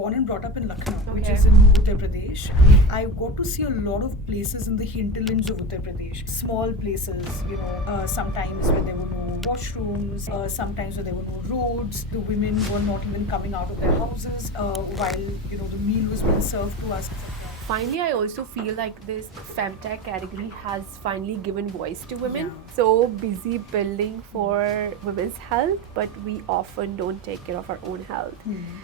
born and brought up in Lucknow, which Okay. is in Uttar Pradesh. I got to see a lot of places in the hinterlands of Uttar Pradesh. Small places, sometimes where there were no washrooms, sometimes where there were no roads. The women were not even coming out of their houses while, the meal was being served to us. Finally, I also feel like this femtech category has finally given voice to women. Yeah. So busy building for women's health, but we often don't take care of our own health.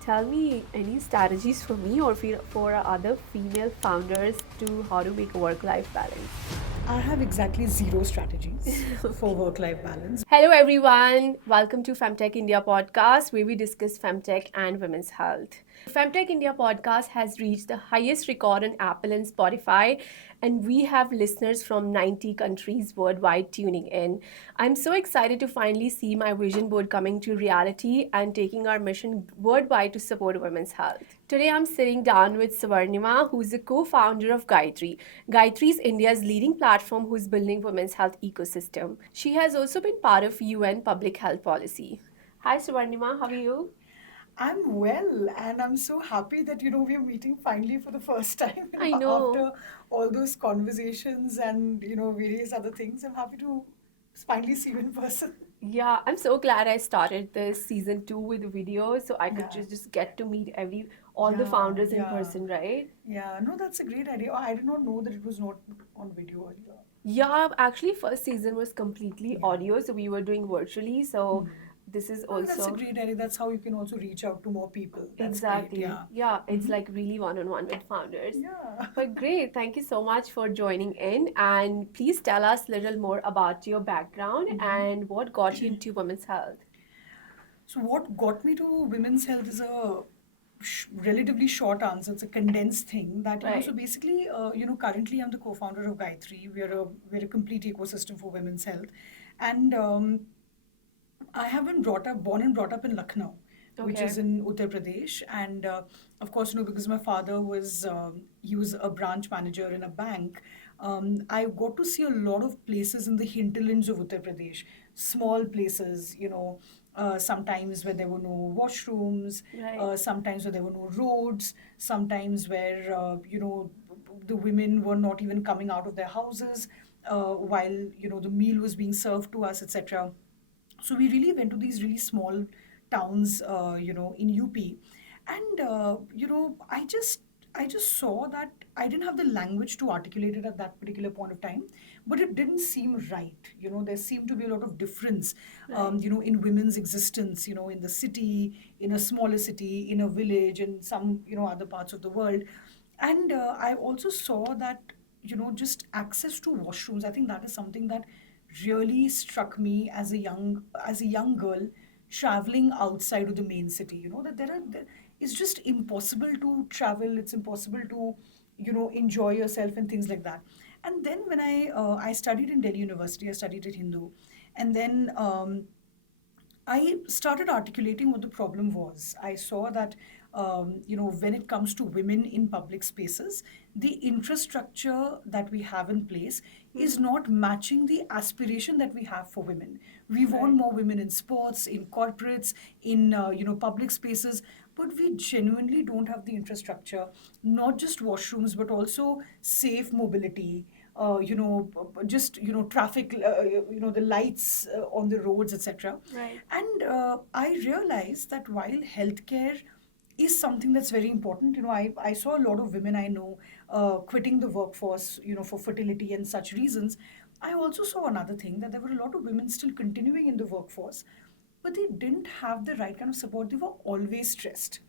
Tell me any strategies for me or for other female founders to how to make a work-life balance. I have exactly zero strategies for work-life balance. Hello, everyone. Welcome to Femtech India podcast, where we discuss femtech and women's health. Femtech India podcast has reached the highest record on Apple and Spotify, and we have listeners from 90 countries worldwide tuning in. I'm so excited to finally see my vision board coming to reality and taking our mission worldwide to support women's health. Today, I'm sitting down with Swarnima, who's the co-founder of Gytree. Gytree is India's leading platform who's building women's health ecosystem. She has also been part of UN public health policy. Hi, Swarnima, how are you? I'm well, and I'm so happy that we're meeting finally for the first time. I know. After all those conversations and various other things, I'm happy to finally see you in person. Yeah, I'm so glad I started this season 2 with video so I could Yeah. just get to meet all the founders in Yeah. person, right? Yeah, no, that's a great idea. Oh, I did not know that it was not on video earlier. Yeah, actually first season was completely Yeah. audio, so we were doing virtually. So this is Oh, that's a also great idea. That's how you can also reach out to more people. That's exactly. great. Yeah. Yeah, it's like really one-on-one with founders. Yeah. But great, thank you so much for joining in. And please tell us a little more about your background and what got you into women's health. So what got me to women's health is a relatively short answer. It's a condensed thing that Right. So basically, currently I'm the co-founder of Gytree. We're a complete ecosystem for women's health, and I have been born and brought up in Lucknow, which Okay. is in Uttar Pradesh, and of course, because my father he was a branch manager in a bank. I got to see a lot of places in the hinterlands of Uttar Pradesh, small places, sometimes where there were no washrooms, Right. sometimes where there were no roads, sometimes where, the women were not even coming out of their houses while, the meal was being served to us, etc. So we really went to these really small towns, in UP, and I just saw that I didn't have the language to articulate it at that particular point of time, but it didn't seem right. There seemed to be a lot of difference, in women's existence. In the city, in a smaller city, in a village, in some other parts of the world, and I also saw that just access to washrooms. I think that is something that really struck me as a young girl traveling outside of the main city. That it's just impossible to travel. It's impossible to enjoy yourself and things like that. And then when I studied in Delhi University, I studied at Hindu, and then I started articulating what the problem was. I saw that, when it comes to women in public spaces, the infrastructure that we have in place is not matching the aspiration that we have for women. We want more women in sports, in corporates, in public spaces, but we genuinely don't have the infrastructure, not just washrooms, but also safe mobility, just traffic, the lights on the roads, etc. Right. And I realized that while healthcare is something that's very important, I saw a lot of women I know quitting the workforce, for fertility and such reasons. I also saw another thing, that there were a lot of women still continuing in the workforce, but they didn't have the right kind of support. They were always stressed.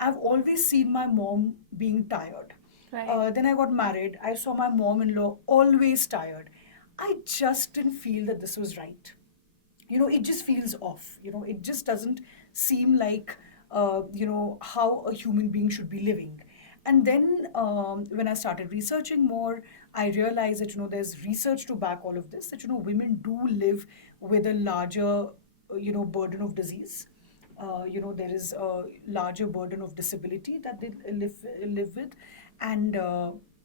I've always seen my mom being tired. Right. Then I got married. I saw my mom in law always tired. I just didn't feel that this was right. It just feels off. It just doesn't seem like, how a human being should be living. And then when I started researching more, I realized that, there's research to back all of this, that, women do live with a larger, burden of disease. There is a larger burden of disability that they live with, and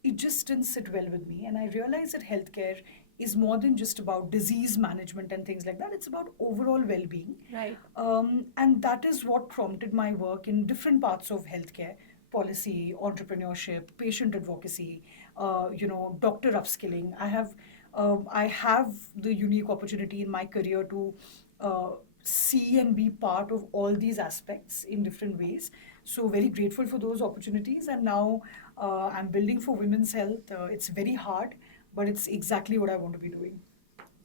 it just didn't sit well with me. And I realized that healthcare is more than just about disease management and things like that. It's about overall well-being, Right. and that is what prompted my work in different parts of healthcare, policy, entrepreneurship, patient advocacy, doctor upskilling. I have the unique opportunity in my career to uh, see and be part of all these aspects in different ways. So very grateful for those opportunities. And now I'm building for women's health. It's very hard, but it's exactly what I want to be doing.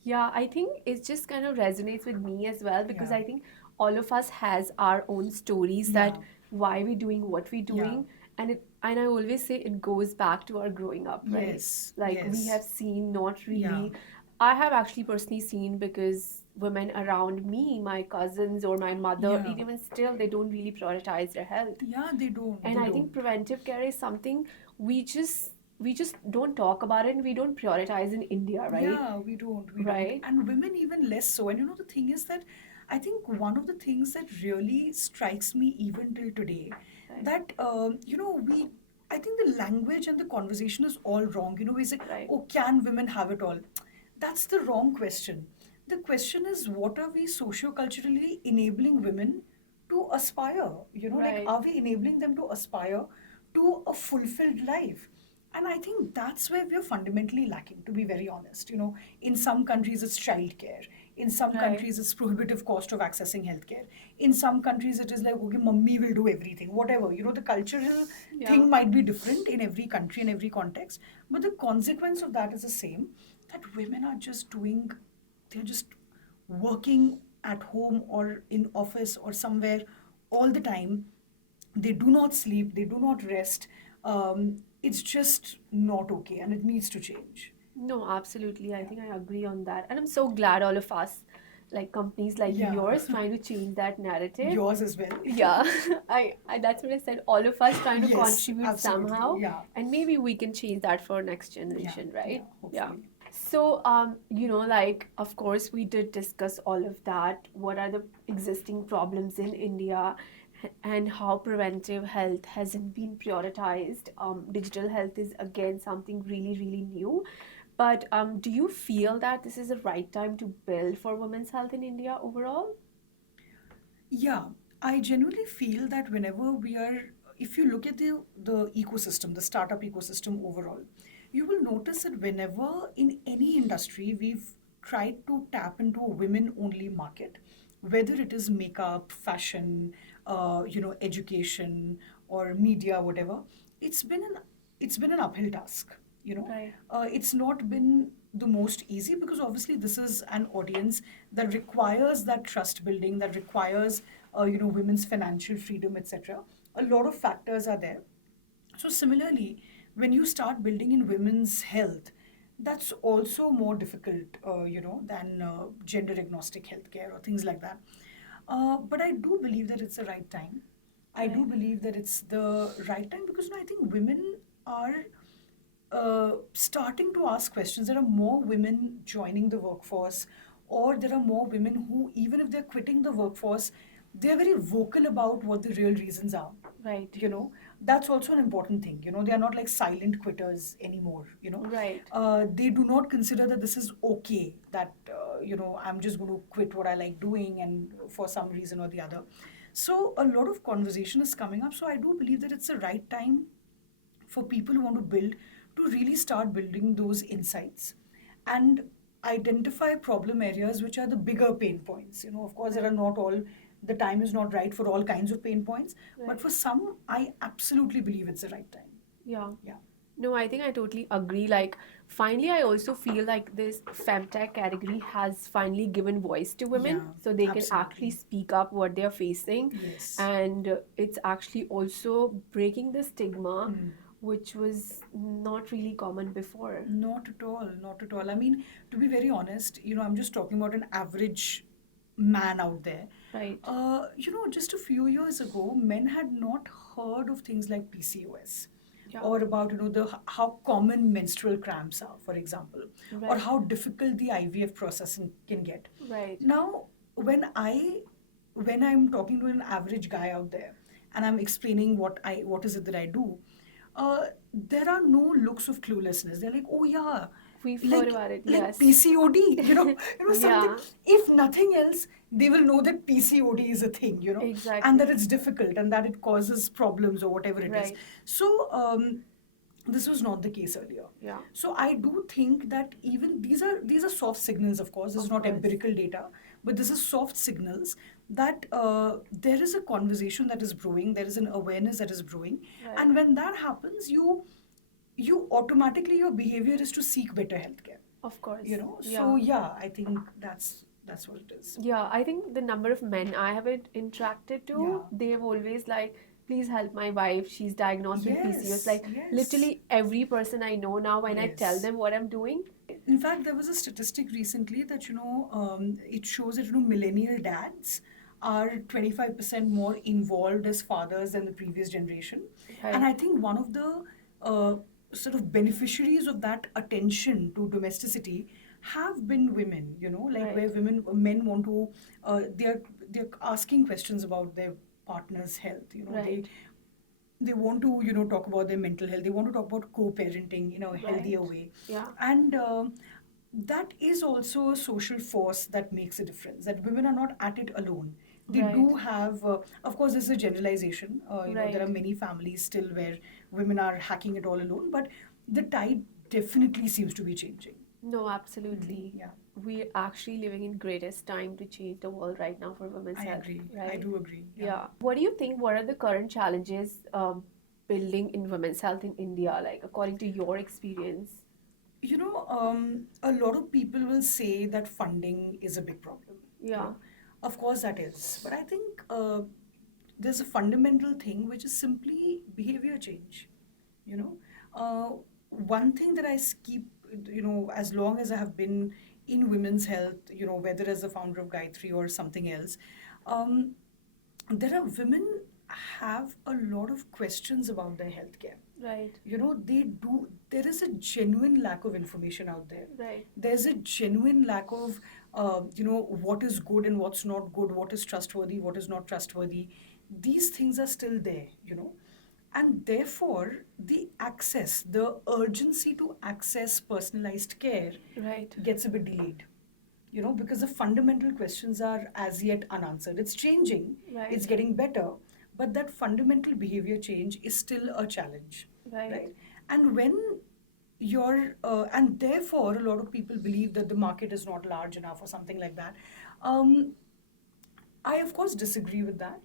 Yeah, I think it just kind of resonates with me as well because Yeah. I think all of us has our own stories Yeah. that why we doing what we Yeah. doing, and I always say it goes back to our growing up, right? Yes. Like we have Yes. seen not Yeah. really. I have actually personally seen because women around me, my cousins or my mother, Yeah. even still they don't really prioritize their health. Yeah, they don't. And They I think don't. preventive care is something we just don't talk about it and we don't prioritize in India, right? Yeah, we don't. We don't. Right? And women even less so. And the thing is that I think one of the things that really strikes me even till today, Right. that, I think the language and the conversation is all wrong. We say, Right. oh, can women have it all? That's the wrong question. The question is, what are we socio-culturally enabling women to aspire? Like, Right. are we enabling them to aspire to a fulfilled life? And I think that's where we're fundamentally lacking, to be very honest. In some countries, it's childcare. In some Right. countries, it's prohibitive cost of accessing healthcare. In some countries, it is like, okay, mummy will do everything, whatever. The cultural Yeah. thing might be different in every country, in every context, but the consequence of that is the same, that women are just they're just working at home or in office or somewhere all the time. They do not sleep, they do not rest. It's just not okay and it needs to change. No, absolutely. I Yeah. think I agree on that. And I'm so glad all of us, like companies like Yeah. yours, trying to change that narrative. Yours as well. Yeah, I that's what I said. All of us trying to Yes, contribute absolutely. somehow, Yeah. and maybe we can change that for next Yeah. generation, Yeah. right? Yeah. Hopefully. So, like, of course, we did discuss all of that. What are the existing problems in India and how preventive health hasn't been prioritized? Digital health is again something really, really new. But do you feel that this is the right time to build for women's health in India overall? Yeah, I genuinely feel that if you look at the ecosystem, the startup ecosystem overall, you will notice that whenever in any industry we've tried to tap into a women-only market, whether it is makeup, fashion, education, or media, whatever, it's been an it's been an uphill task. Right. It's not been the most easy because obviously this is an audience that requires that trust building, that requires women's financial freedom, etc. A lot of factors are there. So similarly, when you start building in women's health, that's also more difficult, than gender agnostic healthcare or things like that. But I do believe that it's the right time. I do Right. believe that it's the right time because I think women are starting to ask questions. There are more women joining the workforce, or there are more women who, even if they're quitting the workforce, they're very vocal about what the real reasons are. Right. That's also an important thing. They are not like silent quitters anymore. Right. They do not consider that this is okay, that, I'm just going to quit what I like doing and for some reason or the other. So a lot of conversation is coming up. So I do believe that it's the right time for people who want to build to really start building those insights and identify problem areas which are the bigger pain points. Of course, there are Right. not all, the time is not right for all kinds of pain points, but Right. for some, I absolutely believe it's the right time. Yeah. Yeah. No, I think I totally agree. Like, finally, I also feel like this femtech category has finally given voice to women Yeah, so they can actually absolutely. speak up what they're facing. Yes. And it's actually also breaking the stigma, Hmm. which was not really common before. Not at all, not at all. I mean, to be very honest, I'm just talking about an average man out there. Right. Just a few years ago, men had not heard of things like PCOS, Yeah. or about how common menstrual cramps are, for example, or Right. how difficult the IVF processing can get. Right. Now, when I'm talking to an average guy out there and I'm explaining what is it that I do, there are no looks of cluelessness. They're like, oh yeah, We've heard about it, like yes. PCOD, something. Yeah, If nothing else, they will know that PCOD is a thing, and that exactly. it's difficult and that it causes problems or whatever it is. Right. So this was not the case earlier. Yeah, So I do think that even these are soft signals. Of course, this is of not course. empirical data, but this is soft signals that there is a conversation that is brewing, there is an awareness that is brewing, Right. and when that happens, you automatically, your behavior is to seek better healthcare. Of course. So Yeah. yeah, I think that's what it is. Yeah, I think the number of men I have interacted Yeah. to, they've always like, please help my wife. She's diagnosed with PCOS. Yes, Like yes, literally every person I know now, when I tell yes. them what I'm doing, In fact, there was a statistic recently that it shows that millennial dads are 25% more involved as fathers than the previous generation, and right, I think one of the uh, sort of beneficiaries of that attention to domesticity have been women. Like right, where men want to, they're asking questions about their partner's health. right, They want to talk about their mental health, they want to talk about co-parenting in a healthier right. way, Yeah, and that is also a social force that makes a difference, that women are not at it alone. They right, do have, of course this is a generalization, there are right. many families still where women are hacking it all alone, but the tide definitely seems to be changing. No, absolutely. Yeah, We're actually living in greatest time to change the world right now for women's I health, agree, I right? do agree, yeah. Yeah. What do you think? What are the current challenges building in women's health in India, like according to your experience? A lot of people will say that funding is a big problem. Yeah, Of course that is. But I think there's a fundamental thing which is simply behavior change. You know, one thing that keep, as long as I have been in women's health, whether as the founder of Gytree or something else, um, there are women have a lot of questions about their healthcare. right, There is a genuine lack of information out there. right, There's a genuine lack of what is good and what's not good, what is trustworthy, what is not trustworthy. These things are still there, and therefore the urgency to access personalized care right, gets a bit delayed, because the fundamental questions are as yet unanswered. It's changing, it's right, getting better, but that fundamental behavior change is still a challenge, right, right? And when and therefore, a lot of people believe that the market is not large enough or something like that. Um, I, of course, disagree with that.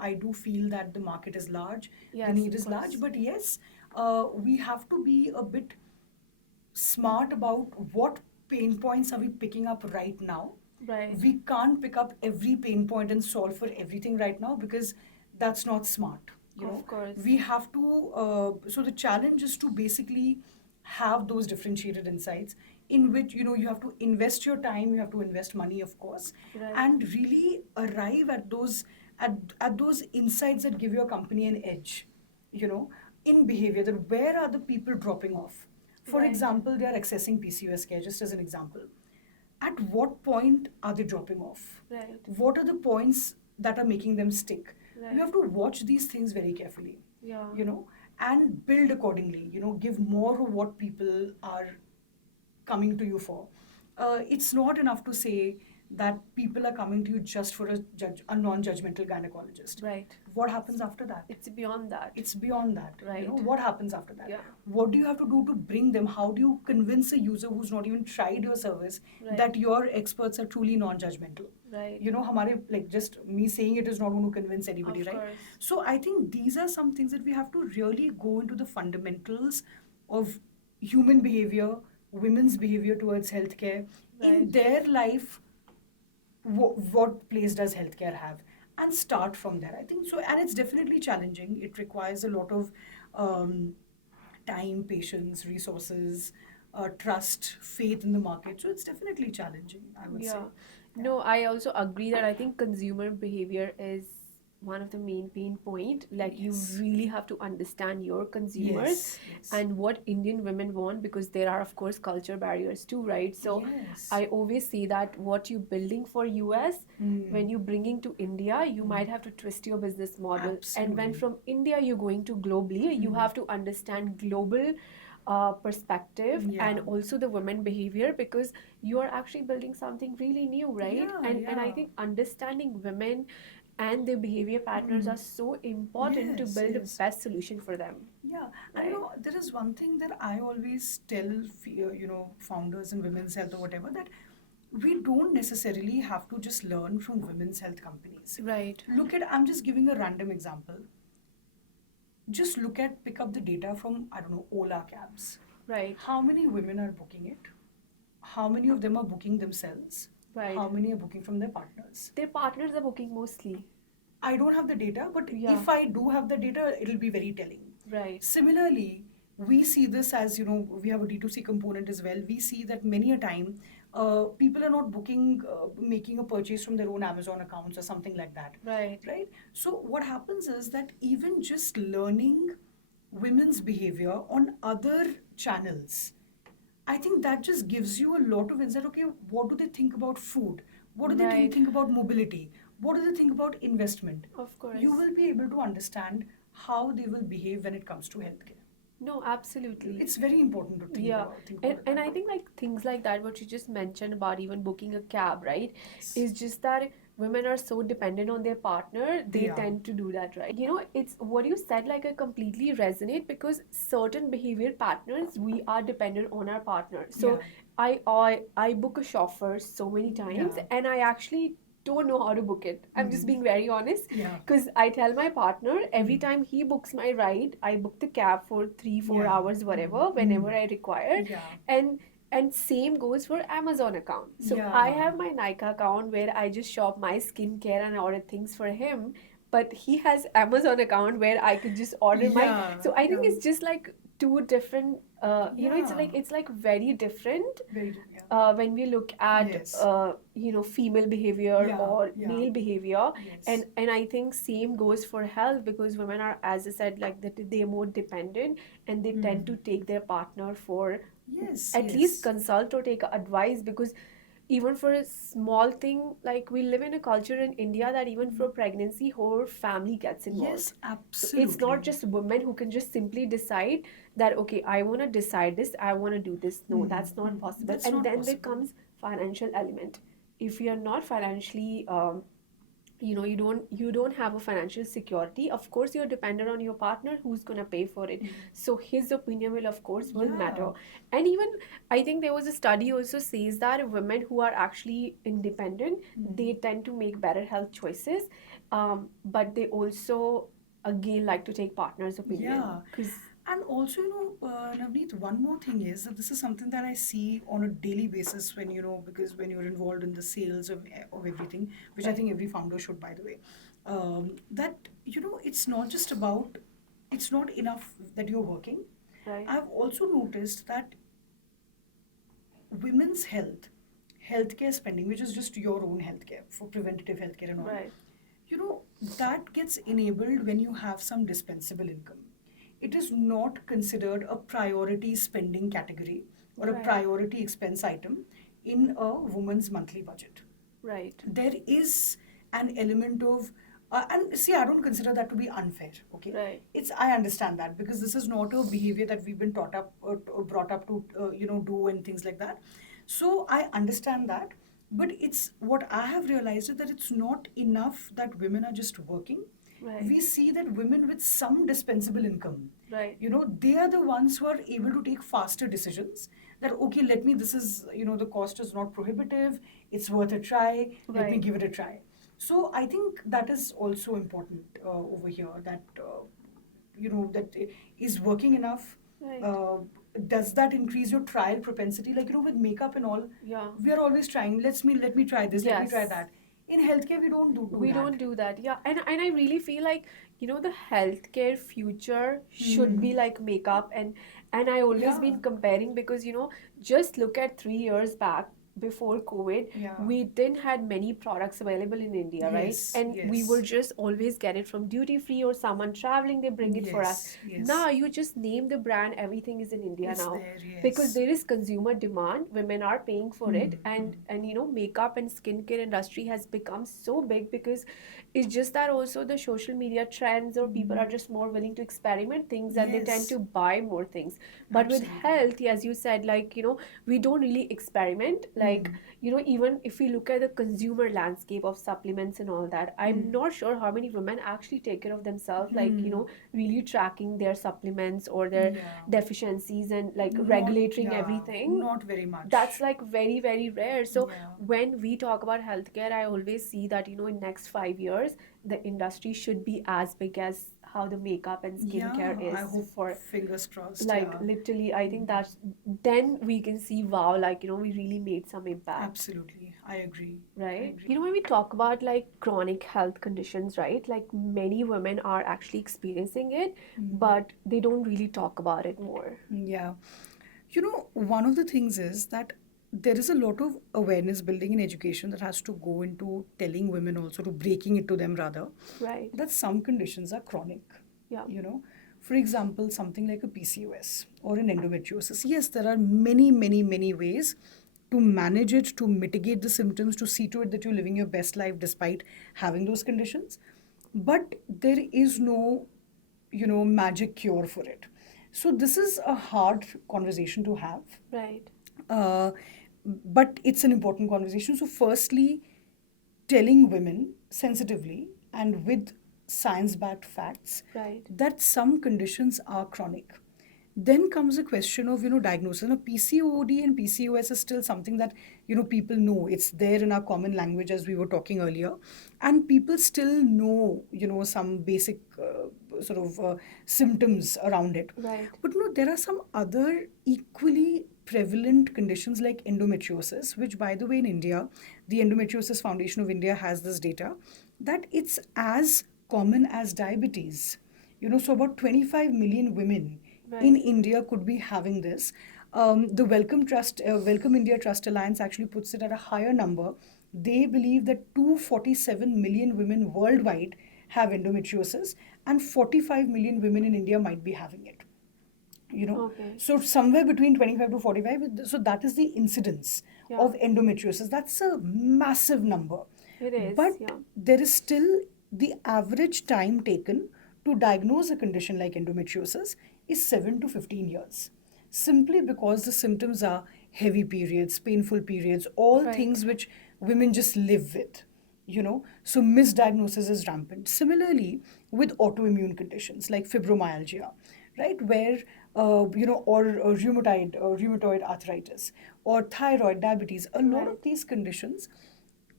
I do feel that the market is large, the yes, need of is large, course, but yes, we have to be a bit smart about what pain points are we picking up right now. right, We can't pick up every pain point and solve for everything right now, because that's not smart. of course, We have to. So the challenge is to basically have those differentiated insights in which you have to invest your time, you have to invest money, of course, right, and really arrive at those insights that give your company an edge. You know, in behavior, that where are the people dropping off? For right, example, they are accessing PCOS care, just as an example. At what point are they dropping off? right, What are the points that are making them stick? You right, have to watch these things very carefully, yeah, you know, and build accordingly, give more of what people are coming to you for. It's not enough to say that people are coming to you just for a non-judgmental gynecologist. right. What happens after that? It's beyond that, It's beyond that. right, What happens after that? yeah, What do you have to do to bring them? How do you convince a user who's not even tried your service right, that your experts are truly non-judgmental? right, Like just me saying it is not going to convince anybody, of right? course, So I think these are some things that we have to really go into the fundamentals of human behavior, women's behavior towards healthcare in right, their life. What place does healthcare have, and start from there, I think so. And it's definitely challenging. It requires a lot of um, time, patience, resources, trust, faith in the market. So it's definitely challenging, I would say. yeah. Yeah. No, I also agree that I think consumer behavior is one of the main pain point. Like you Yes. really have to understand your consumers Yes. Yes. and what Indian women want, because there are of course culture barriers too, right? So Yes. I always say that what you building for US, when Mm. you bringing to India, you might have to twist your business model. And when Absolutely. from India you're going to globally, you Mm. have to understand global perspective Yeah. and also the women behavior, because you are actually building something really new, right? Yeah, And I yeah. think understanding women and their behavior patterns are so important to Yes, build a yes. best solution for them, Yeah, and right? there is one thing that I always tell, founders in women's health or whatever, that we don't necessarily have to just learn from women's health companies. Right, I'm just giving a random example. Just pick up the data from, I don't know, Ola cabs. right, How many women are booking it? How many of them are booking themselves? right. How many are booking from their partners? Their partners are booking mostly. I don't have the data, but Yeah. if I do have the data, it'll be very telling. Right. Similarly, we see this as, we have a D2C component as well. We see that many a time people are not making a purchase from their own Amazon accounts or something like that. Right. Right? So, what happens is that even just learning women's behavior on other channels, I think that just gives you a lot of insight. Okay, what do they think about food? What do they Right. think about mobility? What do they think about investment? Of course. You will be able to understand how they will behave when it comes to healthcare. No, absolutely. It's very important to Yeah, think and about it and that I way. think like things like that, what you just mentioned about even booking a cab, right? Yes. Is just that women are so dependent on their partner, they They are. tend to do that, right? It's what you said, like I completely resonate, because certain behavior patterns we are dependent on our partner. So Yeah. I book a chauffeur so many times, Yeah. and I actually don't know how to book it. I'm just being very honest. Yeah. Because I tell my partner every Mhm. time he books my ride, I book the cab for 3 4 Yeah. hours, whatever, whenever I require. Yeah. And same goes for Amazon account. So Yeah. I have my Nike account where I just shop my skincare and order things for him, but he has Amazon account where I could just order my. Yeah. So I think Yeah. it's just like two different. It's like very different Very, yeah. when we look at Yes. female behavior Yeah, or yeah. male behavior. Yes. And I think same goes for health, because women are, as I said, like that they're more dependent, and they tend to take their partner for Yes. at least consult or take advice, because even for a small thing, like we live in a culture in India that even for pregnancy whole family gets involved. Yes, So absolutely. it's not just women who can just simply decide that, okay, I want to decide this, I want to do this. No, that's not possible. That's And not then there possible. comes financial element. If you are not financially you don't have a financial security, of course you're dependent on your partner who's going to pay for it. So his opinion will, of course, will matter. And even I think there was a study also says that women who are actually independent, they tend to make better health choices, but they also again like to take partner's opinion. Yeah. Because And also, Navneet, one more thing is that this is something that I see on a daily basis when, because when you're involved in the sales of everything, which I think every founder should, by the way, that, it's not enough that you're working. right, I've also noticed that women's healthcare spending, which is just your own healthcare for preventative healthcare and all, right, that gets enabled when you have some dispensable income. It is not considered a priority spending category or a Right. priority expense item in a woman's monthly budget. right, There is an element of and see, I don't consider that to be unfair. Okay, right, I understand that because this is not a behavior that we've been brought up to do and things like that. So I understand that, but it's what I have realized is that it's not enough that women are just working. right, We see that women with some dispensable income, right, they are the ones who are able to take faster decisions. That okay, let me. This is the cost is not prohibitive. It's worth a try. Let me right. give it a try. So I think that is also important over here. That that is working enough. Right. Does that increase your trial propensity? Like with makeup and all, Yeah. we are always trying. Let me try this. Let me try Yes. that. In healthcare, we don't do We that. don't do that. Yeah. And I really feel like, the healthcare future should be like makeup. And I always Yeah. been comparing, because, just look at 3 years back, before COVID, Yeah. we didn't had many products available in India, right? Yes, And we yes. would just always get it from duty free or someone traveling, they bring it for us. Yes, yes. Now you just name the brand, everything is in India It's now. there, yes. Because there is consumer demand, women are paying for it, Hmm. and you know, makeup and skincare industry has become so big because it's just that also the social media trends, or people are just more willing to experiment things and they tend Yes. to buy more things. But with Absolutely. health, as you said, like, you know, we don't really experiment. Like, you know, even if we look at the consumer landscape of supplements and all that, I'm not sure how many women actually take care of themselves, like, you know, really tracking their supplements or their Yeah. deficiencies and like Not, regulating yeah, everything. not very much. That's like very very rare. So Yeah. when we talk about healthcare, I always see that, you know, in next 5 years the industry should be as big as how the makeup and skincare Yeah, I is hope, for, fingers crossed, like, yeah. literally, I think that's, then we can see, wow, like, you know, we really made some impact. Absolutely. I agree. I Right? agree. You know, when we talk about like chronic health conditions, right? Like many women are actually experiencing it, but they don't really talk about it more. Yeah. You know, one of the things is that there is a lot of awareness building in education that has to go into telling women, also to breaking it to them rather, Right. that some conditions are chronic. Yeah. You know, for example, something like a PCOS or an endometriosis. Yes, there are many, many, many ways to manage it, to mitigate the symptoms, to see to it that you're living your best life despite having those conditions. But there is no, magic cure for it. So this is a hard conversation to have. Right. Uh, but it's an important conversation. So, firstly, telling women sensitively and with science backed facts Right. that some conditions are chronic. Then comes a question of, diagnosis. Now, PCOD and PCOS is still something that, people know. It's there in our common language, as we were talking earlier. And people still know, some basic symptoms around it. Right. But no, there are some other equally prevalent conditions like endometriosis, which, by the way, in India, the Endometriosis Foundation of India has this data that it's as common as diabetes. So about 25 million women in Right. India could be having this. The Welcome India Trust Alliance actually puts it at a higher number. They believe that 247 million women worldwide have endometriosis, and 45 million women in India might be having it. Okay. So somewhere between 25 to 45, so that is the incidence Yeah. of endometriosis. That's a massive number. It is. But Yeah. there is still the average time taken to diagnose a condition like endometriosis is 7 to 15 years. Simply because the symptoms are heavy periods, painful periods, all Right. things which women just live with. So misdiagnosis is rampant. Similarly, with autoimmune conditions like fibromyalgia, right, where or rheumatoid arthritis or thyroid, diabetes, a lot of Right. these conditions,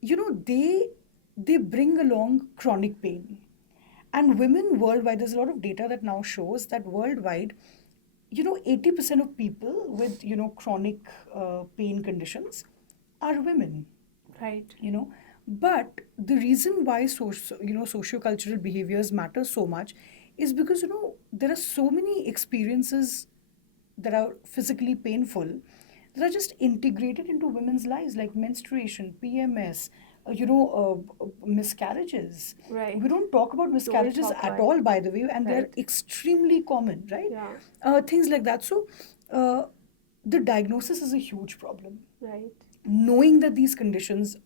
they bring along chronic pain. And women worldwide, there's a lot of data that now shows that worldwide, 80% of people with chronic pain conditions are women. Right. But the reason why sociocultural behaviors matter so much is because there are so many experiences that are physically painful that are just integrated into women's lives, like menstruation, PMS, miscarriages. Right. We don't talk about miscarriages talk at about all, it. by the way, and they're Right. extremely common, right? Yeah. Things like that. So uh, the diagnosis is a huge problem. Right. Knowing that these conditions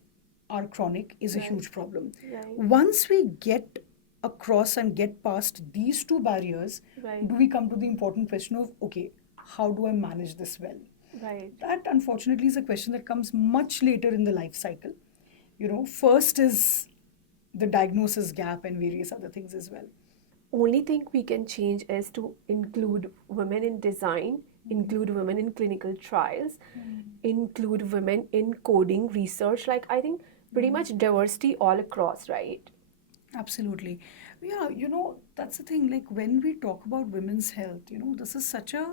are chronic is a Right. huge problem. Right. Once we get across and get past these two barriers, Right. do we come to the important question of, okay, how do I manage this well? Right. That unfortunately is a question that comes much later in the life cycle. First is the diagnosis gap and various other things as well. Only thing we can change is to include women in design, include women in clinical trials, include women in coding research. Like, I think pretty much diversity all across, right? Absolutely. Yeah, that's the thing. Like when we talk about women's health, this is such a,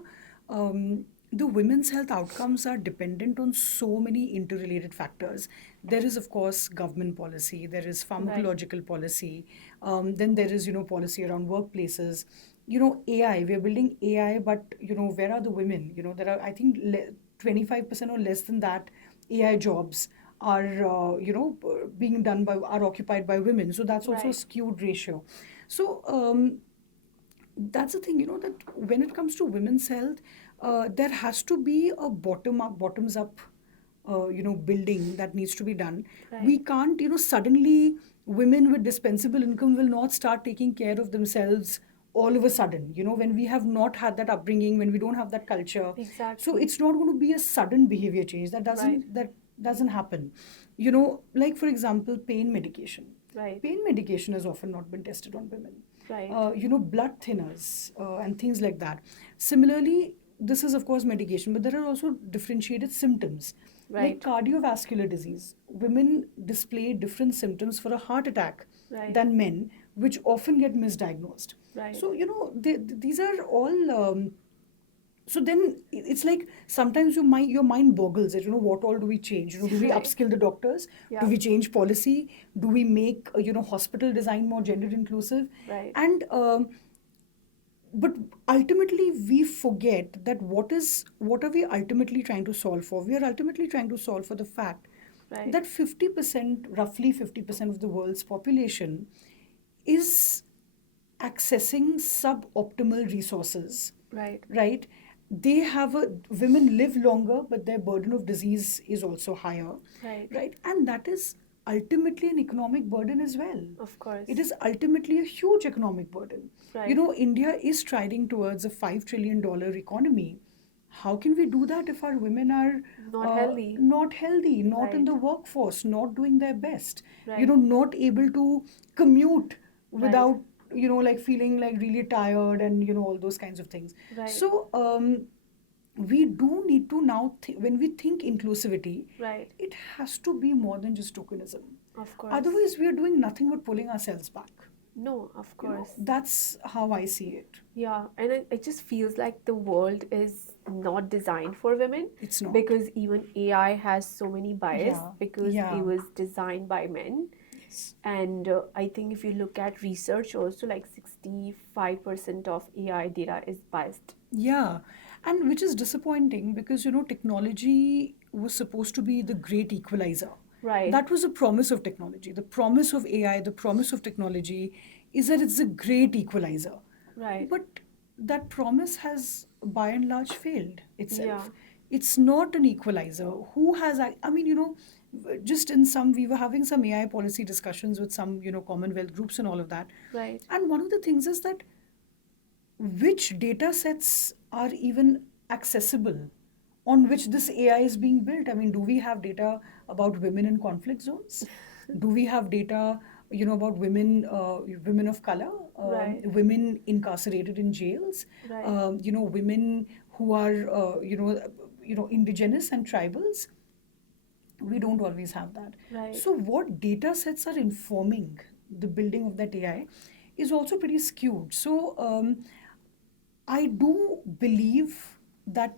the women's health outcomes are dependent on so many interrelated factors. There is, of course, government policy, there is Right. pharmacological policy, then there is, policy around workplaces. AI, we're building AI, but, where are the women? There are, I think, 25% or less than that AI jobs are being done by are occupied by women. So that's also a Right. skewed ratio. So that's the thing, that when it comes to women's health, there has to be a bottoms up, building that needs to be done. We Right. can't, suddenly women with dispensable income will not start taking care of themselves all of a sudden, when we have not had that upbringing, when we don't have that culture. So Exactly. it's not going to be a sudden behavior change. Right. That doesn't happen. Like for example, pain medication. Right. Pain medication has often not been tested on women. Right. Blood thinners and things like that. Similarly, this is of course medication, but there are also differentiated symptoms like Right. cardiovascular disease. Women display different symptoms for a heart attack Right. than men, which often get misdiagnosed. Right. So, these are all. So then it's like sometimes your mind boggles it. What all do we change? Do we Right. upskill the doctors? Do Yeah. we change policy? Do we make hospital design more gender inclusive? Right. And but ultimately we forget that what are we ultimately trying to solve for? We are ultimately trying to solve for the fact Right. that 50%, roughly 50% of the world's population is accessing suboptimal resources, Right. right? They have a Women live longer, but their burden of disease is also higher, Right. right? And that is ultimately an economic burden as well. Of course. It is ultimately a huge economic burden. Right. India is striding towards a $5 trillion economy. How can we do that if our women are Not healthy. not healthy, not in Right. the workforce, not doing their best, Right. not able to commute Right. without, like feeling like really tired and, all those kinds of things. Right. So, we do need to now, when we think inclusivity, Right. it has to be more than just tokenism. Of course. Otherwise, we are doing nothing but pulling ourselves back. No, of course. That's how I see it. Yeah, and it just feels like the world is not designed for women It's not. because even AI has so many bias Yeah, because yeah. it was designed by men. Yes. And I think if you look at research also, like 65% of AI data is biased. Yeah, and which is disappointing because technology was supposed to be the great equalizer. Right. That was a promise of technology. The promise of AI, the promise of technology is that it's a great equalizer. Right. But that promise has by and large failed itself. Yeah. It's not an equalizer. Who has, I mean, just in some, we were having some AI policy discussions with some, Commonwealth groups and all of that. Right. And one of the things is that which data sets are even accessible on which this AI is being built? I mean, do we have data about women in conflict zones? Do we have data, about women of color, Right. women incarcerated in jails, Right. women who are, indigenous and tribals? We don't always have that. Right. So, what data sets are informing the building of that AI is also pretty skewed. So, I do believe that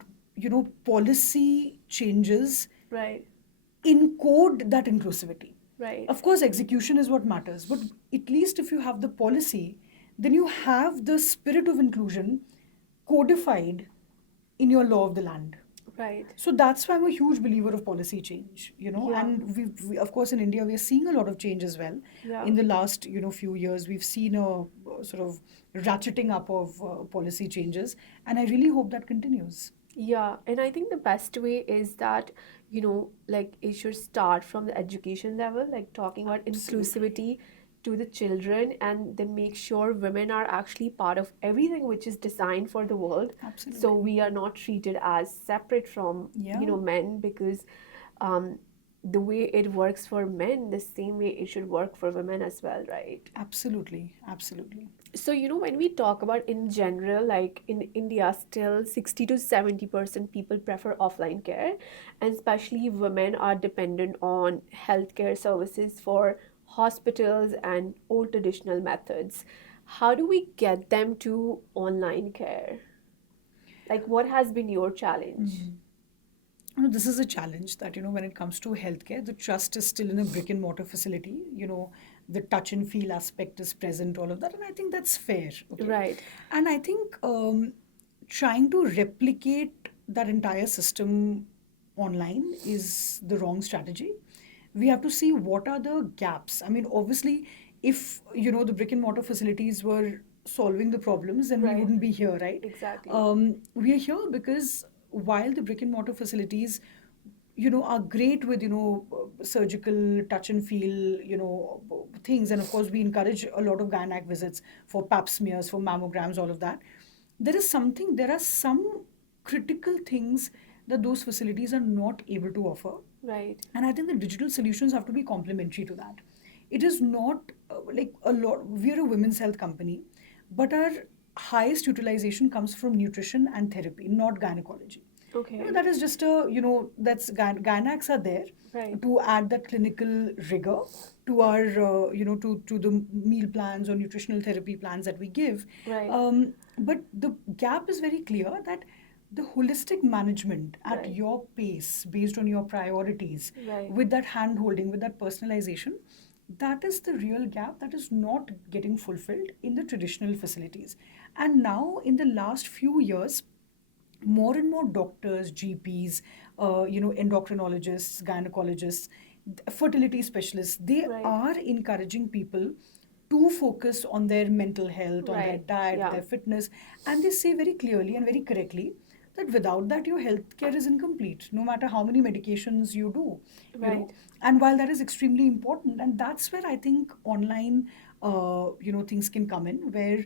policy changes Right. encode that inclusivity. Right. Of course, execution is what matters, but at least if you have the policy, then you have the spirit of inclusion codified in your law of the land. Right. So that's why I'm a huge believer of policy change, Yeah. and we of course in India we are seeing a lot of change as well. Yeah. In the last few years, we've seen a sort of ratcheting up of policy changes, and I really hope that continues. Yeah, and I think the best way is that, like it should start from the education level, like talking about Absolutely. inclusivity to the children, and then make sure women are actually part of everything which is designed for the world. Absolutely. So we are not treated as separate from, Yeah. men, because um, the way it works for men, the same way it should work for women as well, right? Absolutely. Absolutely. So, when we talk about in general, like in India, still 60 to 70% people prefer offline care, and especially women are dependent on healthcare services for hospitals and old traditional methods. How do we get them to online care? Like, what has been your challenge? This is a challenge that, when it comes to healthcare, the trust is still in a brick and mortar facility. The touch and feel aspect is present, all of that. And I think that's fair. Okay. Right. And I think trying to replicate that entire system online is the wrong strategy. We have to see what are the gaps. I mean, obviously, if the brick and mortar facilities were solving the problems, then we Right. wouldn't be here, right? Exactly. We are here because while the brick and mortar facilities are great with surgical touch and feel things, and of course we encourage a lot of gynac visits for pap smears, for mammograms, all of that. There are some critical things that those facilities are not able to offer. Right. And I think the digital solutions have to be complementary to that. It is not like a lot, we're a women's health company, but our highest utilization comes from nutrition and therapy, not gynecology. Okay. That is just a, that's gynacs are there Right. to add that clinical rigor to our, to the meal plans or nutritional therapy plans that we give. Right. But the gap is very clear that the holistic management at Right. your pace, based on your priorities, Right. with that hand holding, with that personalization, that is the real gap that is not getting fulfilled in the traditional facilities. And now, in the last few years, more and more doctors, GPs, endocrinologists, gynecologists, fertility specialists, they Right. are encouraging people to focus on their mental health, on their Right. diet, Yeah. their fitness, and they say very clearly and very correctly that without that your healthcare is incomplete, no matter how many medications you do. Right. And while that is extremely important, and that's where I think online, things can come in, where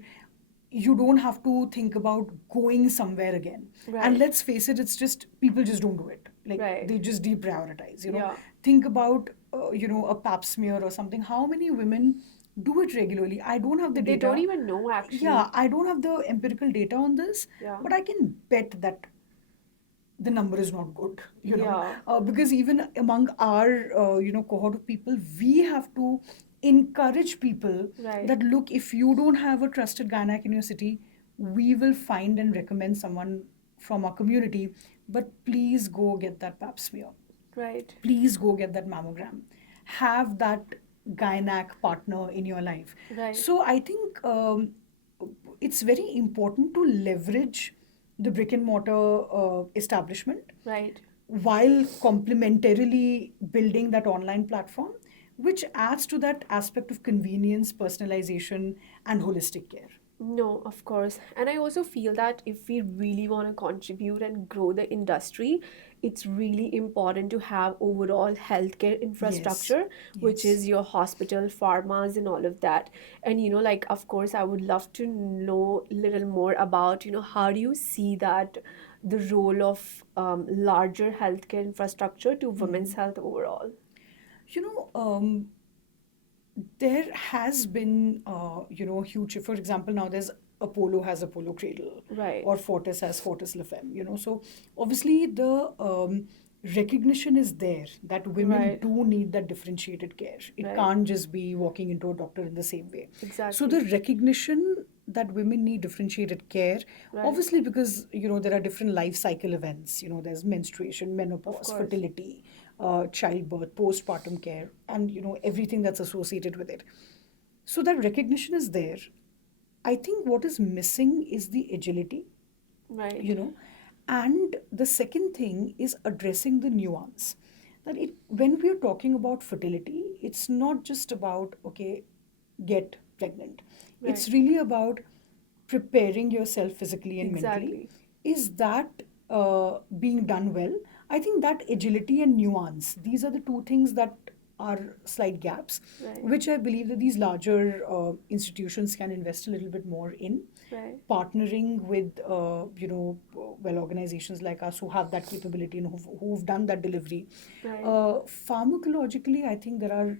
you don't have to think about going somewhere again. Right. And let's face it, it's just people just don't do it. Like Right. they just deprioritize. Yeah. Think about a pap smear or something. How many women do it regularly? I don't have the They data. don't even know actually. Yeah, I don't have the empirical data on this, Yeah. but I can bet that the number is not good, Yeah. because even among our cohort of people, we have to encourage people Right. that look, if you don't have a trusted gynac in your city, we will find and recommend someone from our community, but please go get that pap smear, Right. please go get that mammogram, have that gynac partner in your life. Right. So I think it's very important to leverage the brick and mortar establishment Right. while complementarily building that online platform, which adds to that aspect of convenience, personalization, and holistic care. No, of course. And I also feel that if we really want to contribute and grow the industry, it's really important to have overall healthcare infrastructure, which Yes. is your hospital, pharmas, and all of that. And, like, of course, I would love to know a little more about, how do you see that the role of larger healthcare infrastructure to women's health overall? You know, there has been, huge, for example, now there's Apollo has Apollo Cradle, Right. or Fortis has Fortis LaFemme, so obviously the recognition is there that women Right. do need that differentiated care. It Right. can't just be walking into a doctor in the same way. Exactly. So the recognition that women need differentiated care, Right. obviously, because there are different life cycle events. There's menstruation, Of menopause, course. fertility, childbirth, postpartum care, and everything that's associated with it. So that recognition is there. I think what is missing is the agility, Right. and the second thing is addressing the nuance. That when we're talking about fertility, it's not just about, okay, get pregnant. It's Right. really about preparing yourself physically and mentally. Exactly. Is that being done well? I think that agility and nuance, these are the two things that are slight gaps, Right. which I believe that these larger institutions can invest a little bit more in, Right. partnering with well, organizations like us who have that capability and who've done that delivery. Right. Pharmacologically, I think there are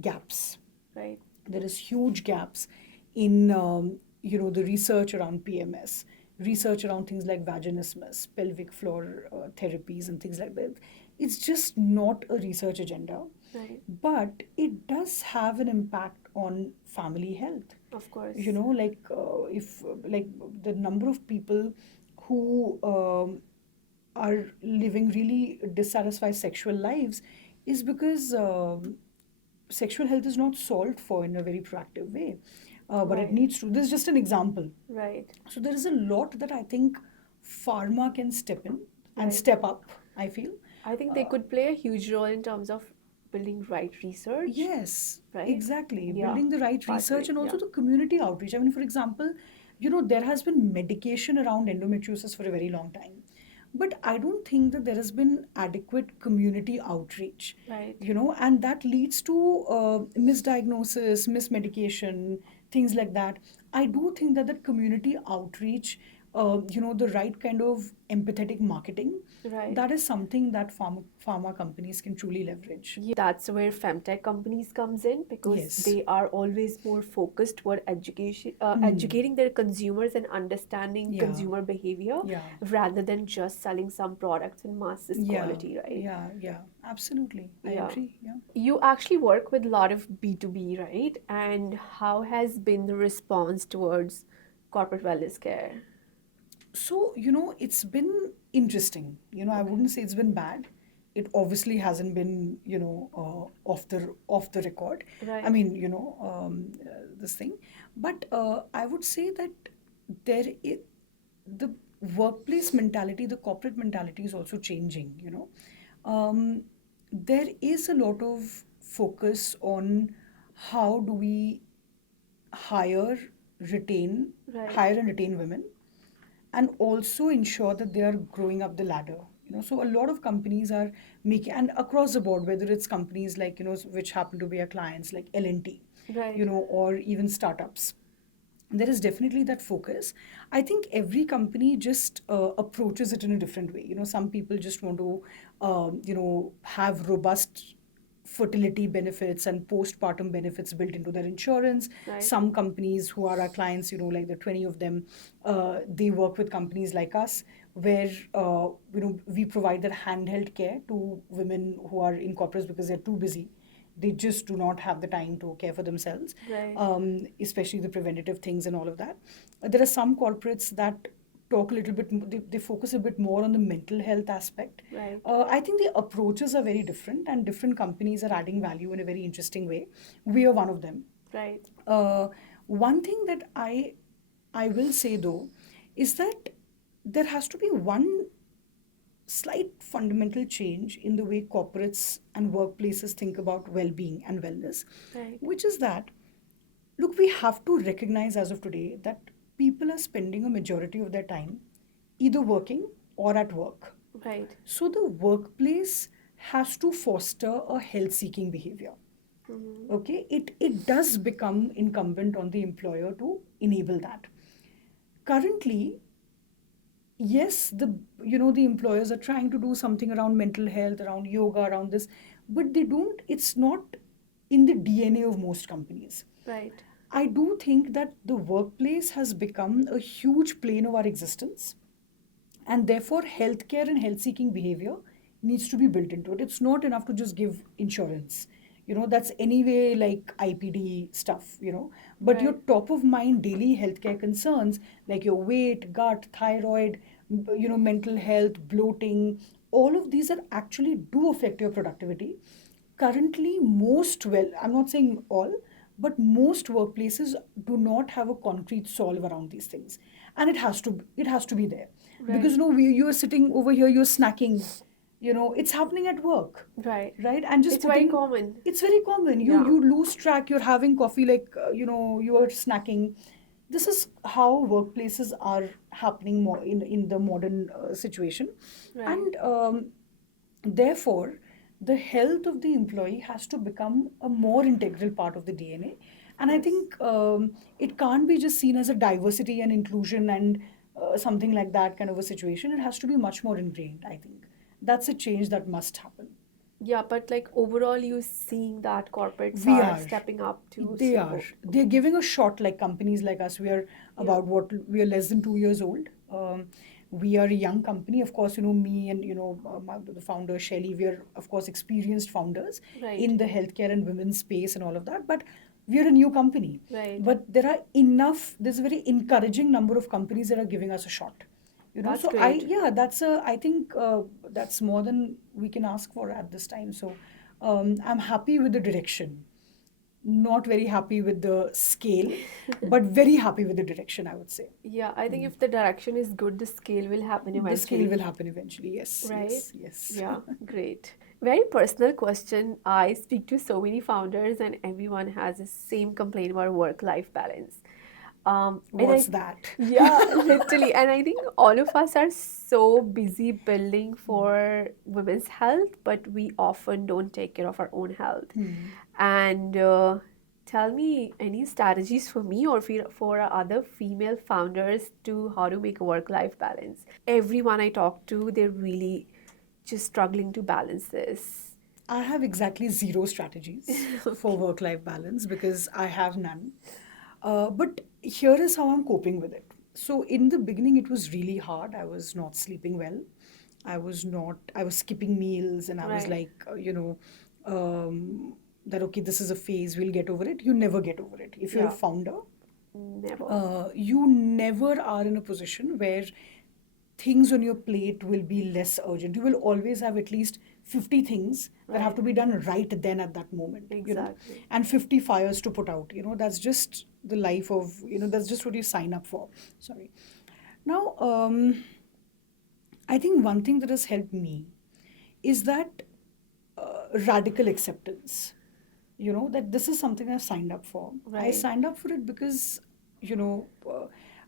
gaps. Right. There is huge gaps in the research around PMS, research around things like vaginismus, pelvic floor therapies, and things like that. It's just not a research agenda, Right. but it does have an impact on family health. Of course. If like the number of people who are living really dissatisfied sexual lives is because sexual health is not solved for in a very proactive way, but it Right. needs to. This is just an example. Right. So there is a lot that I think pharma can step in and Right. step up, I feel. I think they could play a huge role in terms of building right research, Yes, right? exactly. Yeah, Building the right research pathway. and also Yeah, the community outreach. I mean, for example, there has been medication around endometriosis for a very long time. But I don't think that there has been adequate community outreach, right. and that leads to misdiagnosis, mismedication, things like that. I do think that community outreach, the right kind of empathetic marketing, Right. that is something that pharma companies can truly leverage. Yeah, that's where femtech companies comes in because Yes. they are always more focused toward education, Hmm. educating their consumers and understanding Yeah. consumer behavior Yeah. rather than just selling some products and masses Yeah. quality, right? Yeah. Yeah. Absolutely. I Yeah. agree. Yeah. You actually work with a lot of B2B, right? And how has been the response towards corporate wellness care? So, it's been interesting. I Okay. wouldn't say it's been bad. It obviously hasn't been, off the record. I Right. mean, this thing. But I would say that there is the workplace mentality, the corporate mentality is also changing. There is a lot of focus on how do we hire, retain, Right. hire and retain women, and also ensure that they are growing up the ladder. So a lot of companies are making, and across the board, whether it's companies like which happen to be our clients like L&T, Right. or even startups, there is definitely that focus. I think every company just approaches it in a different way. Some people just want to have robust fertility benefits and postpartum benefits built into their insurance. Right. Some companies who are our clients, like the 20 of them, they work with companies like us where we provide that handheld care to women who are in corporates because they're too busy. They just do not have the time to care for themselves, Right. especially the preventative things and all of that. There are some corporates that talk a little bit, they focus a bit more on the mental health aspect. Right. I think the approaches are very different, and different companies are adding value in a very interesting way. We are one of them. Right. Uh, One thing that I will say though is that there has to be one slight fundamental change in the way corporates and workplaces think about well-being and wellness, Right. which is that, look, we have to recognize as of today that people are spending a majority of their time either working or at work. Right. So the workplace has to foster a health seeking behavior. Mm-hmm. Okay, it does become incumbent on the employer to enable that. Currently, yes, the employers are trying to do something around mental health, around yoga, around this, but they don't, it's not in the DNA of most companies. Right. I do think that the workplace has become a huge plane of our existence, and therefore healthcare and health seeking behavior needs to be built into it. It's not enough to just give insurance. That's anyway like IPD stuff, but your Right. top of mind daily healthcare concerns like your weight, gut, thyroid, mental health, bloating, all of these are actually do affect your productivity. Currently, I'm not saying all, but most workplaces do not have a concrete solve around these things, and it has to be there. Right. Because you're sitting over here, you're snacking, it's happening at work, Right. right? And just It's very putting, common. it's very common. you Yeah. you lose track, you're having coffee, like you are snacking. This is how workplaces are happening more in the modern situation. Right. And therefore, the health of the employee has to become a more integral part of the DNA. And I Yes. think it can't be just seen as a diversity and inclusion and something like that kind of a situation. It has to be much more ingrained, I think. That's a change that must happen. Yeah, but like overall, you seeing that corporates We are are. stepping up to They are. support. They're giving a shot, like companies like us. Yeah. We are less than 2 years old. We are a young company. Of course, me and, the founder, Shelly, we are, of course, experienced founders Right. in the healthcare and women's space and all of that. But we are a new company. Right. But there's a very encouraging number of companies that are giving us a shot. That's So great. I think that's more than we can ask for at this time. So I'm happy with the direction. not very happy with the scale, but very happy with the direction, I would say. Yeah, I think if the direction is good, the scale will happen The scale eventually. will happen eventually. Yes, Right? yes, yes. Yeah, great. Very personal question. I speak to so many founders, and everyone has the same complaint about work-life balance. And What's that? yeah, literally. And I think all of us are so busy building for women's health, but we often don't take care of our own health. Hmm. And tell me any strategies for me or for other female founders to how to make a work-life balance. Everyone I talk to, they're really just struggling to balance this. I have exactly zero strategies for Okay. work life balance because I have none. But here is how I'm coping with it. So, in the beginning, it was really hard. I was not sleeping well. I was skipping meals, and I was Right. like, that okay, this is a phase, we'll get over it. You never get over it. If you're a Yeah. founder, Never. you never are in a position where things on your plate will be less urgent. You will always have at least 50 things that have Right. to be done right then at that moment, Exactly. and 50 fires to put out. That's just the life of, that's just what you sign up for. Sorry. Now, I think one thing that has helped me is that radical acceptance, that this is something I've signed up for. I Right. signed up for it because, you know,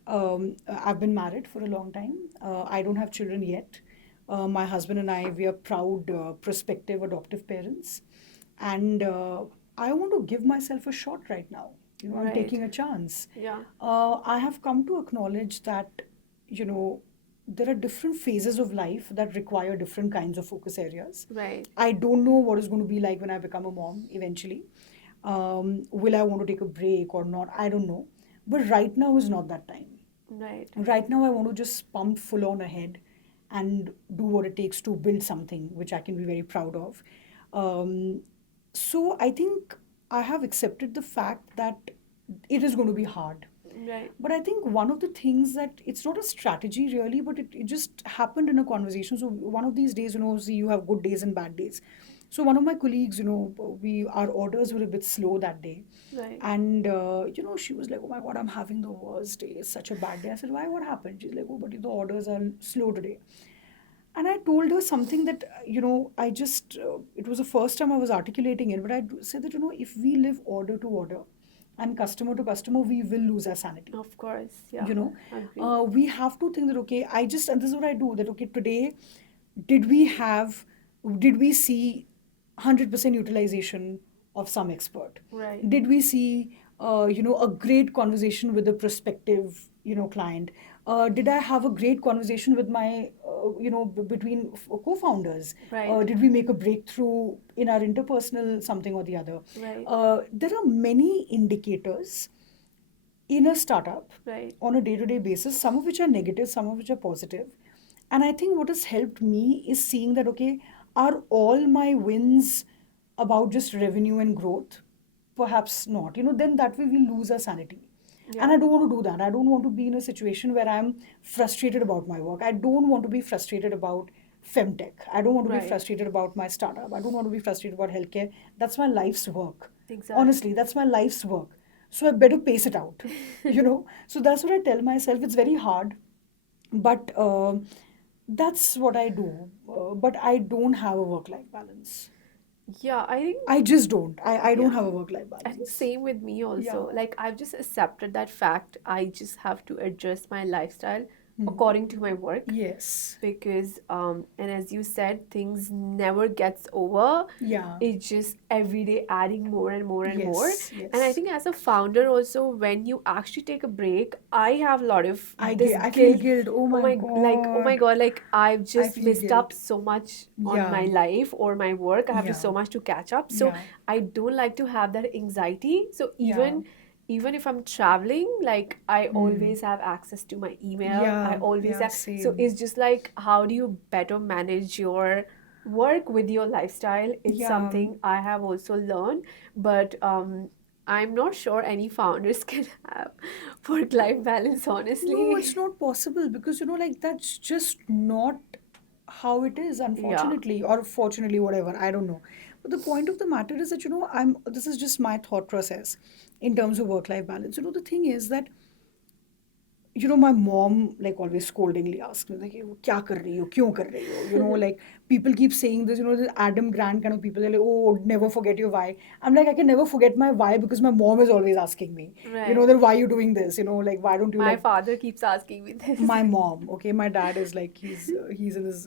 I've been married for a long time. I don't have children yet. My husband and I, we are proud prospective adoptive parents. And I want to give myself a shot right now. I'm Right. taking a chance. Yeah. I have come to acknowledge that, you know, there are different phases of life that require different kinds of focus areas. Right. I don't know what it's going to be like when I become a mom eventually. Will I want to take a break or not? I don't know. But right now is not that time. Right. Right now, I want to just pump full on ahead and do what it takes to build something which I can be very proud of. Um, so I think I have accepted the fact that it is going to be hard. Right. But I think one of the things that it's not a strategy really, but it just happened in a conversation. So one of these days, see, you have good days and bad days. So one of my colleagues, our orders were a bit slow that day. Right. And, she was like, oh my God, I'm having the worst day. It's such a bad day. I said, why? What happened? She's like, oh, but the orders are slow today. And I told her something that, it was the first time I was articulating it, but I said that, if we live order to order and customer to customer, we will lose our sanity. Of course. Yeah. Agree. We have to think that, okay, and this is what I do, that, okay, today, did we have, did we see 100% utilization of some expert? Right. Did we see, a great conversation with a prospective, client? Did I have a great conversation with my, between co-founders? Right. Did we make a breakthrough in our interpersonal something or the other? Right. There are many indicators in a startup Right. on a day-to-day basis, some of which are negative, some of which are positive. And I think what has helped me is seeing that, okay, are all my wins about just revenue and growth? Perhaps not. Then that way we lose our sanity. And Yeah. I don't want to do that. I don't want to be in a situation where I'm frustrated about my work. I don't want to be frustrated about femtech. I don't want to be Right. frustrated about my startup. I don't want to be frustrated about healthcare. That's my life's work. Honestly, Exactly. that's my life's work. So I better pace it out. So that's what I tell myself. It's very hard, but that's what I do. But I don't have a work life balance. Yeah, I think I just don't. I don't yeah. have a work life I think balance. same with me Yeah. also. Like I've just accepted that fact. I just have to adjust my lifestyle Hmm. according to my work Yes. because and as you said, things never gets over. Yeah. It's just every day adding more and more and more. Yes. And I Yes. think as a founder also, when you actually take a break, I have a lot of this I feel guilt. guilt. Oh my Oh my God. God, like I've I just feel missed up guilt. so much on Yeah. my life or my work. I have just Yeah. so much to catch up. So Yeah. I don't like to have that anxiety. So Yeah. even if I'm traveling, like I Hmm. always have access to my email. I Yeah. always Yeah. have, so Same. it's just like how do you better manage your work with your lifestyle? It's Yeah. something I have also learned, but I'm not sure any founders can have work-life balance, No, it's honestly. not possible because, like, that's just not how it is, Yeah, unfortunately, or fortunately, whatever. I don't know. the point of the matter is that, this is just my thought process in terms of work-life balance. The thing is that, my mom like always scoldingly asks me like, "Kya kar rahi ho? Kyun kar rahi ho?" Like people keep saying this. The Adam Grant kind of people. They're like, "Oh, never forget your why." I'm like, I can never forget my why because my mom is always asking me. Right. That why you doing this? Like why don't you My like father keeps asking me this. my mom? Okay, my dad is like he's in his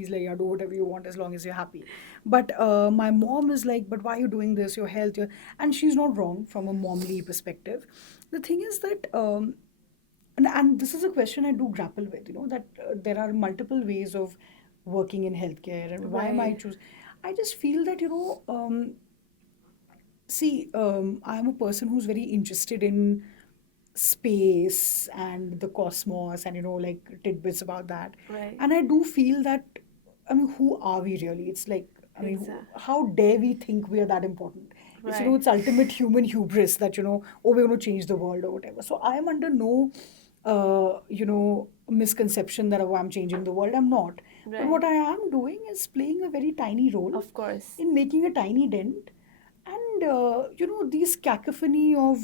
he's like, yeah, do whatever you want as long as you're happy. But my mom is like, but why are you doing this? Your health, and she's not wrong from a momly perspective. The thing is that. And this is a question I do grapple with, that there are multiple ways of working in healthcare, and why am I Right. choose? I just feel that, see, I'm a person who's very interested in space and the cosmos and, like tidbits about that. Right. And I do feel that, I mean, who are we really? It's like, I mean, Exactly. how dare we think we are that important? It's, Right. it's ultimate human hubris that, oh, we're going to change the world or whatever. So I am under no, misconception that, oh, I'm changing the world. I'm not. But Right. what I am doing is playing a very tiny role Of course. in making a tiny dent. And, these cacophony of,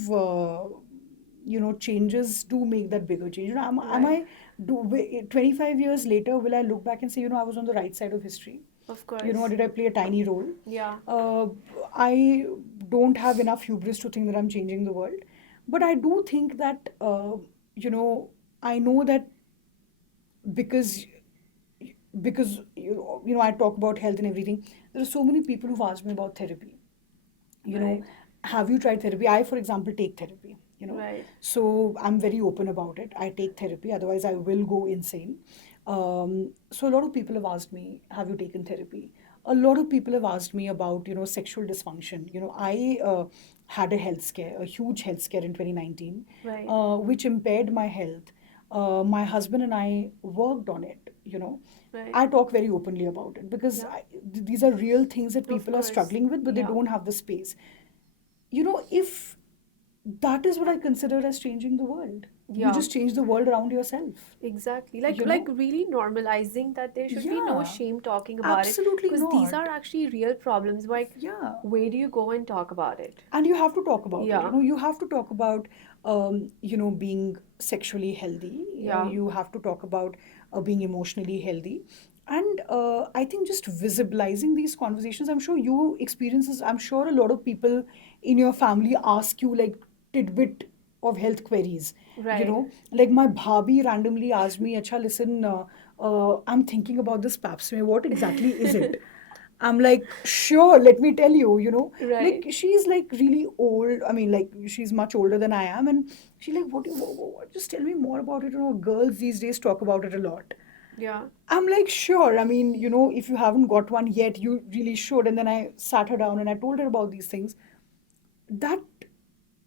changes do make that bigger change. Am Right. I, 25 years later, will I look back and say, I was on the right side of history? Of course. Did I play a tiny role? Yeah. Uh, I don't have enough hubris to think that I'm changing the world. But I do think that, I know that because I talk about health and everything. There are so many people who've asked me about therapy. you know Right. have you tried therapy? I, for example, take therapy. Right. So I'm very open about it. I take therapy, otherwise I will go insane. So a lot of people have asked me, have you taken therapy? A lot of people have asked me about sexual dysfunction. I had a health scare, a huge health scare in 2019, Right. which impaired my health. My husband and I worked on it. Right. I talk very openly about it because Yeah. these are real things that Of people are course. struggling with, but they Yeah. don't have the space. If that is what I consider as changing the world, you Yeah. just change the world around yourself. Exactly. You Like know? really normalizing that there should be no Yeah, shame talking about it, absolutely because these not. are actually real problems. Like, Yeah. where do you go and talk about it? And you have to talk about it. Yeah. You have to talk about, being sexually healthy. Yeah. You have to talk about being emotionally healthy. And I think just visibilizing these conversations, I'm sure you experience this. I'm sure a lot of people in your family ask you like tidbit of health queries. Right. Like my bhabhi randomly asked me, "Acha, listen, I'm thinking about this pap smear. What exactly is it?" I'm like, sure, let me tell you. Right. Like she's like really old. I mean, like she's much older than I am, and she's like, what, just tell me more about it. Girls these days talk about it a lot. Yeah. I'm like, sure. I mean, if you haven't got one yet, you really should. And then I sat her down and I told her about these things. That,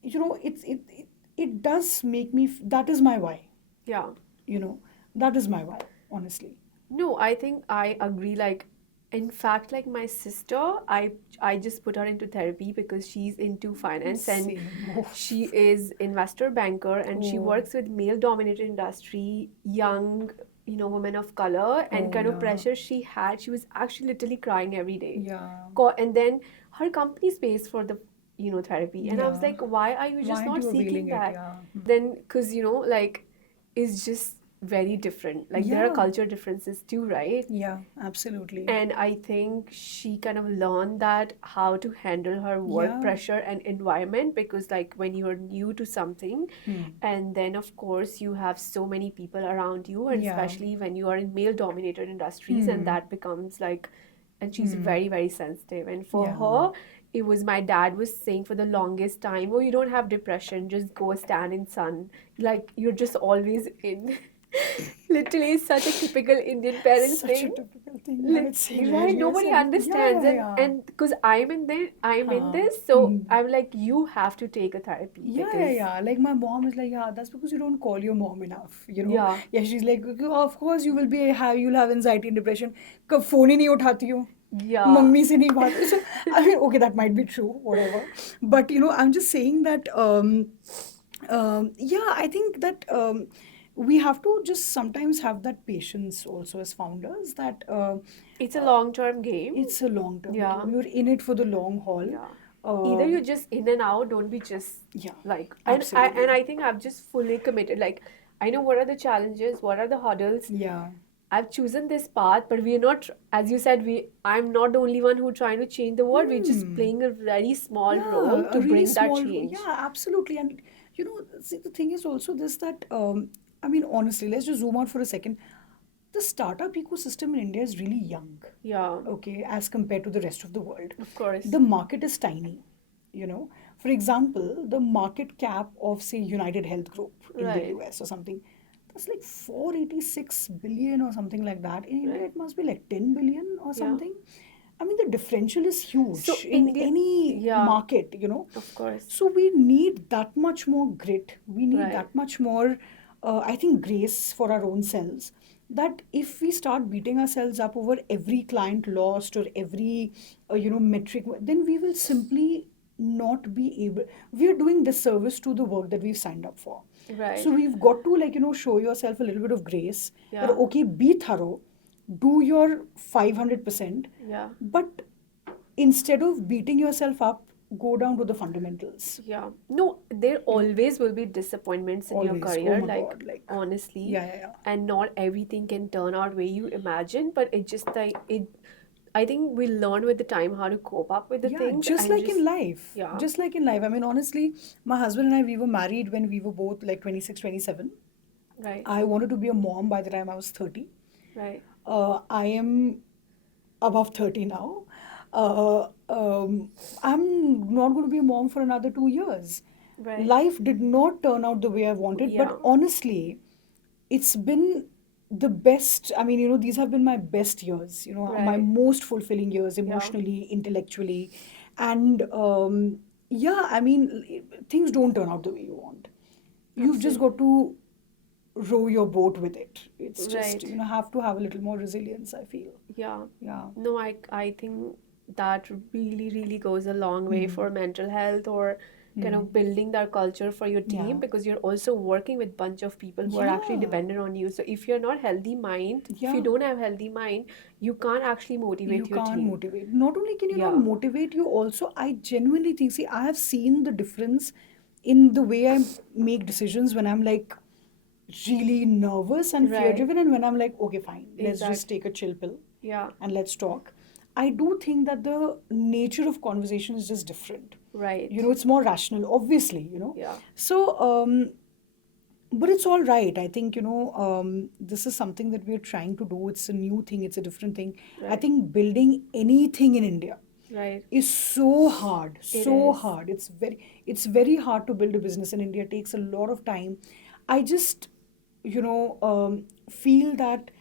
it does make me. That is my why. Yeah. You know, that is my why. Honestly. No, I think I agree. Like, in fact, like my sister, I just put her into therapy because she's into finance, and Same. Oh. she is investor banker, and she Oh. works with male dominated industry, young, women of color, and Oh kind of yeah. pressure she had. She was actually literally crying every day. Yeah. And then her company pays for the therapy, and I was Yeah. like, why are you Why just aren't not you seeking availing it? that? Yeah. Then, because like, it's just very different. Like, there are Yeah. culture differences too, right? Yeah, absolutely. And I think she kind of learned that how to handle her work Yeah. pressure and environment, because like when you're new to something, Hmm. and then of course you have so many people around you, and Yeah. especially when you are in male dominated industries, and Hmm. that becomes like, and she's Hmm. very very sensitive, and for Yeah. her it was, my dad was saying for the longest time, oh, you don't have depression, just go stand in sun, like you're just always in. Literally, it's such a typical Indian parents Such a thing. typical thing. Yeah, it's Right, hilarious. nobody And yeah, understands, yeah, and yeah. because I'm in Huh. this, so Hmm. I'm like, you have to take a therapy Yeah, yeah, because yeah. Like my mom is like, yeah, that's because you don't call your mom enough. yeah, Yeah, she's like, "Okay, of course you will you'll have anxiety and depression. कब phone ही नहीं उठाती हो? yeah, mummy से नहीं बात." So I mean, okay, that might be true, whatever. But I'm just saying that, yeah, I think that, we have to just sometimes have that patience also as founders that It's a long-term game. it's a long term Yeah. game. You're in it for the long haul. Yeah. Either Um, you're just in and out, don't be just yeah, like, absolutely. and I think I've just fully committed. Like, I know what are the challenges, what are the hurdles. Yeah. I've chosen this path, but we are not, as you said, I'm not the only one who trying to change the world. We're just playing a very small role Yeah, to a really bring that small, change. yeah, absolutely. And see, the thing is also this that I mean, honestly, let's just zoom out for a second. The startup ecosystem in India is really young, Yeah, okay, as compared to the rest of the world. of course. The market is tiny, you know. For example, the market cap of, say, United Health Group in the Right, US or something, that's like 486 billion or something like that. In India, right. it must be like 10 billion or Yeah. something. I mean, the differential is So huge in India, any yeah, market, you know. of course. So we need that much more grit. We need Right. that much more, I think, grace for our own selves. That if we start beating ourselves up over every client lost or every, metric, then we will simply not be able. We are doing disservice to the work that we've signed up for. Right. So we've got to, show yourself a little bit of grace. That Yeah. okay, be thorough, do your 500%, Yeah. but instead of beating yourself up, go down to the fundamentals. Yeah. No, there You know, always will be disappointments in your always. career, Oh my like God, like honestly, yeah. and not everything can turn out where you imagine, but it just like it I think we learn with the time how to cope up with the Yeah, things just and like just in life. yeah, Just like in life. I mean, honestly, my husband and I, we were married when we were both like 26, 27. right, I wanted to be a mom by the time I was 30. right, I am above 30 now. Uh, um, I'm not going to be a mom for another 2 years. right, Life did not turn out the way I wanted, yeah, but honestly, it's been the best. I mean, these have been my best years, my right, most fulfilling years yeah, emotionally, intellectually. And yeah, I mean, things don't turn out the way you want. You've just absolutely, got to row your boat with it. It's just, right, have to have a little more resilience, I feel. yeah. Yeah. No, I think that really, really goes a long way Hmm. for mental health or kind Hmm. of building that culture for your Yeah. team because you're also working with bunch of people who are actually Yeah. dependent on you. So if you're not healthy mind, if Yeah. you don't have healthy mind, you can't actually You motivate your can't team. motivate. Not only can you not Yeah, motivate, you also, I genuinely think, see, I have seen the difference in the way I make decisions when I'm like really nervous and fear right, driven, and when I'm like, okay, fine, let's just exactly. take a chill pill Yeah, and let's talk. I do think that the nature of conversation is just different. right. It's more rational, obviously. Yeah, So, but it's all right. I think, this is something that we're trying to do. It's a new thing, it's a different thing. I right, think building anything in India right. is so hard, It so is. hard. It's very hard to build a business in India. It takes a lot of time. I just, feel that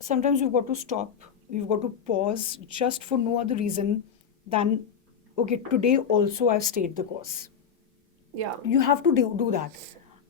sometimes you've got to stop, you've got to pause just for no other reason than, okay, today also I've stayed the course. Yeah. You have to do that.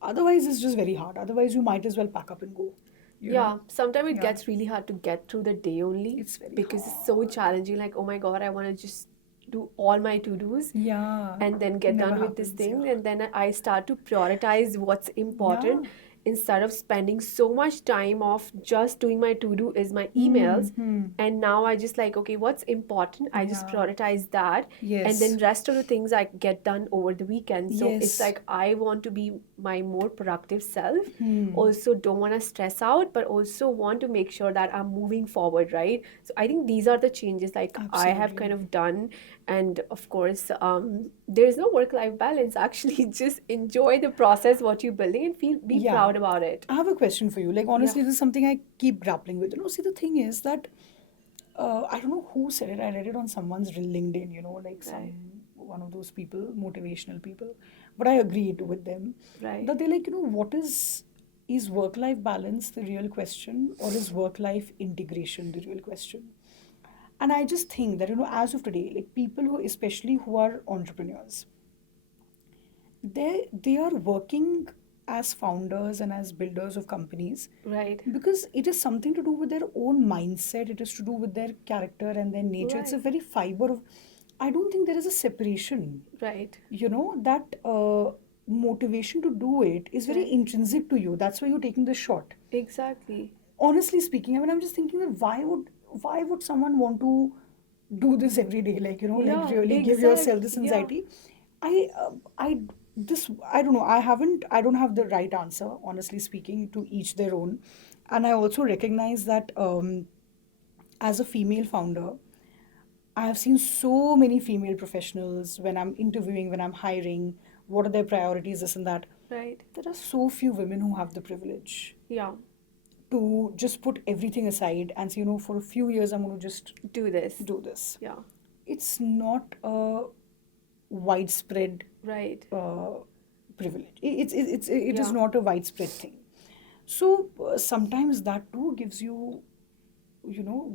Otherwise, it's just very hard. Otherwise, you might as well pack up and go. You know? Yeah, sometimes it Yeah. gets really hard to get through the day only It's very because it's so hard. challenging. Like, oh my God, I want to just do all my to-dos Yeah. and then get Never done with this happens. thing. Yeah. And then I start to prioritize what's Yeah. important instead of spending so much time of just doing my to-do is my emails. Hmm. And now I just like, okay, what's important? I just Yeah. prioritize that. And Yes. then rest of the things I get done over the weekend. So it's Yes. like I want to be my more productive self, Hmm. also don't want to stress out but also want to make sure that I'm moving forward, right? So I think these are the changes like I have kind Absolutely. of done. And of course, there is no work life balance actually. Just enjoy the process what you're building and be Yeah. proud about it. I have a question for you. Like, Yeah, honestly, this is something I keep grappling with. See, the thing is that I don't know who said it. I read it on someone's LinkedIn, like some right, one of those people, motivational people. But I agreed with them right, that they're like, what is work life balance the real question, or is work life integration the real question? And I just think that, as of today, like people who, especially who are entrepreneurs, they are working as founders and as builders of companies right, because it is something to do with their own mindset, it is to do with their character and their nature. It's a right, very fiber of, I don't think there is a separation, right, that motivation to do it is very Right. intrinsic to you. That's why you're taking the shot. Exactly. Honestly speaking, I mean, I'm just thinking that why would someone want to do this every day? Like, like Yeah, really give yourself exact. this Yeah, anxiety. I this I don't know. I don't have the right answer. Honestly speaking, to each their own, and I also recognize that as a female founder, I have seen so many female professionals when I'm interviewing, when I'm hiring. What are their priorities? This and that. right. There are so few women who have the privilege Yeah, to just put everything aside and say, for a few years, I'm going to just do this. do this. Yeah, It's not a widespread right. privilege. It is Yeah, not a widespread thing. So sometimes that too gives you,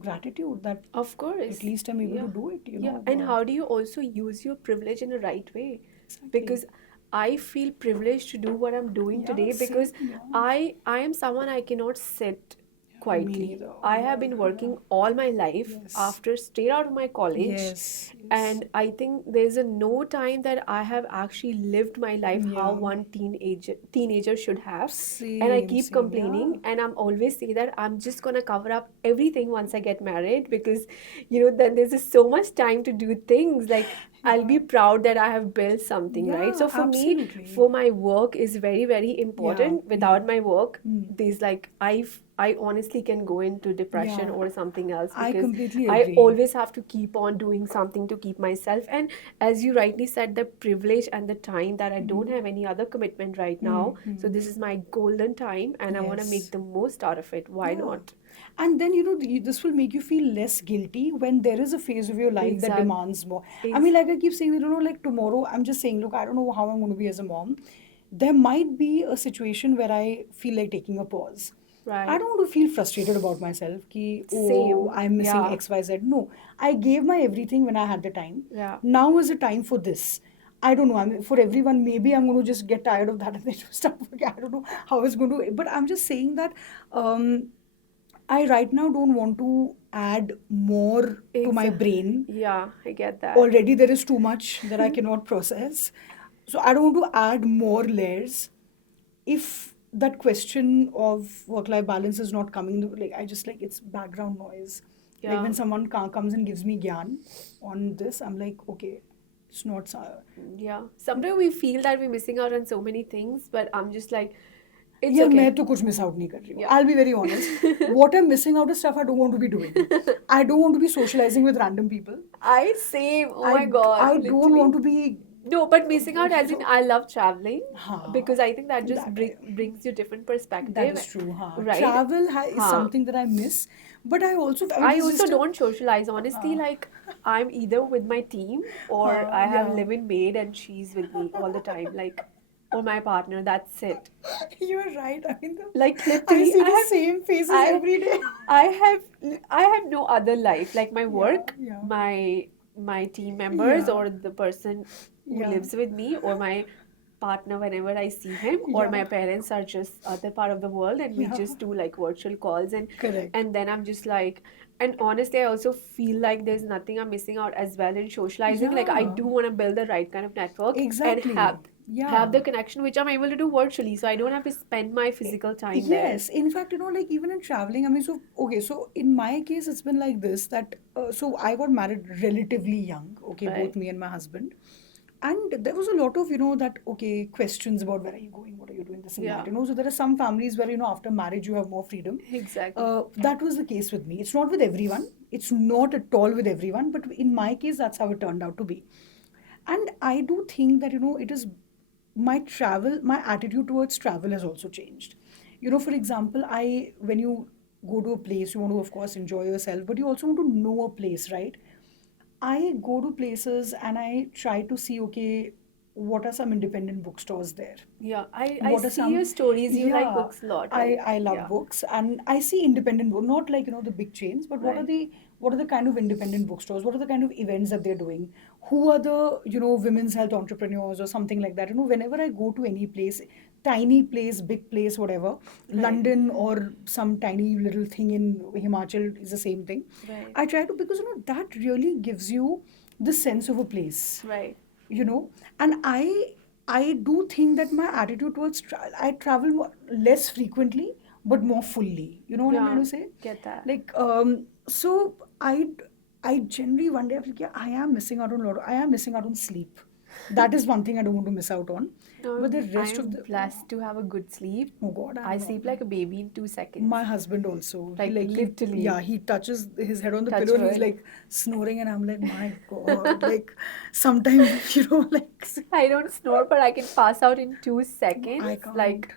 gratitude that of at course. least I'm able to Yeah, do it. yeah. And how do you also use your privilege in the right way? Exactly. Because I feel privileged to do what I'm doing Yeah, today same. because Yeah. I am someone I cannot sit Yeah, me quietly. neither. I have Yeah, been yeah. working all my life Yes. after straight out of my college, Yes. Yes. and I think there's a no time that I have actually lived my life how Yeah. one teenager should have. And I Same, keep same. Yeah. complaining, and I'm always say that I'm just gonna cover up everything once I get married because then there's just so much time to do things like I'll Yeah. be proud that I have built something, right? So Yeah, for me, absolutely. for my work is very, very Yeah, important. yeah. Without my work, Mm. there's like I honestly can go into depression Yeah, or something else I because completely I agree. always have to keep on doing something to keep myself. And as you rightly said, the privilege and the time that I don't have any other commitment right now. So Mm. this is my golden time and I want to make Yes. the most out of it. Why Yeah. not? And then, this will make you feel less guilty when there is a phase of your life that Exact. demands more. I Ex- mean, like I keep saying, like tomorrow, I'm just saying, look, I don't know how I'm going to be as a mom. There might be a situation where I feel like taking a pause. I right. don't want to feel frustrated about myself, ki, oh, Same. I'm missing Yeah. XYZ. No, I gave my everything when I had the time. Yeah. Now is the time for this. I don't know. I mean, for everyone, maybe I'm going to just get tired of that and then just start working. I don't know how it's going to. But I'm just saying that um, I right now don't want to add more to my Exactly. brain. Yeah, I get that. Already there is too much that I cannot process. So I don't want to add more layers. If that question of work-life balance is not coming, like I just like it's background noise. Like Yeah. when someone comes and gives me gyan on this, I'm like, okay, it's not. Yeah. Sometimes we feel that we're missing out on so many things, but I'm just like, it's यार okay. मैं तो कुछ miss out नहीं कर रही हूँ. Yeah. I'll be very honest. What I'm missing out is stuff I don't want to be doing. I don't want to be socializing with random people. I same. Oh I my God, I don't literally. want to be. No, but missing out as in I love traveling हाँ, because I think that just that brings you different that perspective, is true. हाँ, right? travel is Huh. something that I miss, but I mean, I this is also just a. don't socialize. Honestly, like I'm either with my team or I have Yeah. live-in maid and she's with me all the time, like, or my partner. That's it. You're right. I mean, Like I literally, see the same faces I, every day. I I have no other life. Like my Yeah, work, yeah, my team members, yeah, or the person who yeah, lives with me, or my partner whenever I see him, or yeah, my parents are just other part of the world, and we yeah. just do like virtual calls, Correct. and then I'm just like, and honestly, I also feel like there's nothing I'm missing out as well in socializing. Like I Yeah, do want to build the right kind of network and exactly. have Yeah. the connection which I'm able to do virtually, so I don't have to spend my physical time there. Yes, in fact, like even in traveling, I mean, so okay, so in my case, it's been like this that so I got married relatively young, okay, both Right. me and my husband, and there was a lot of that okay questions about where are you going, what are you doing, this and Yeah. that, So there are some families where after marriage you have more freedom. Exactly. That was the case with me. It's not with everyone. It's not at all with everyone, but in my case, that's how it turned out to be. And I do think that it is my attitude towards travel has also changed. For example, I when you go to a place, you want to of course enjoy yourself, but you also want to know a place, right? I go to places and I try to see, okay, what are some independent bookstores there? Yeah, I What are see your some, stories. You like yeah, books a lot, I, right? I love Yeah. books and I see independent book, not like, the big chains, but Right. what are the kind of independent bookstores? What are the kind of events that they're doing? Who are the, women's health entrepreneurs or something like that? Whenever I go to any place, tiny place, big place, whatever, Right. London or some tiny little thing in Himachal is the same thing. Right. I try to, because, that really gives you the sense of a place, Right. you know and I do think that my attitude towards I travel less frequently but more fully. You know what I'm trying Yeah, to say? get that. Like, so I generally one day I feel, yeah, I am missing out on a lot. I am missing out on sleep. That is one thing I don't want to miss out on. No, But the rest of I'm the, blessed to have a good sleep. oh God, I I'm not. sleep like a baby in 2 seconds. My husband also. Like, literally. Yeah, he touches his head on the Touch pillow and he's wood. like snoring, and I'm like, my God, like sometimes like I don't snore, but I can pass out in 2 seconds. I can't. Like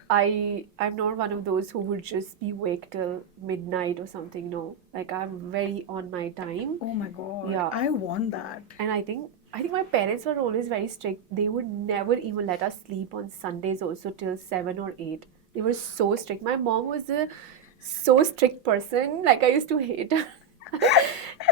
I'm not one of those who would just be awake till midnight or something. No, like I'm very on my time. Oh my God, Yeah. I want that. And I think my parents were always very strict. They would never even let us sleep on Sundays also till 7 or 8. They were so strict. My mom was a so strict person. Like I used to hate her.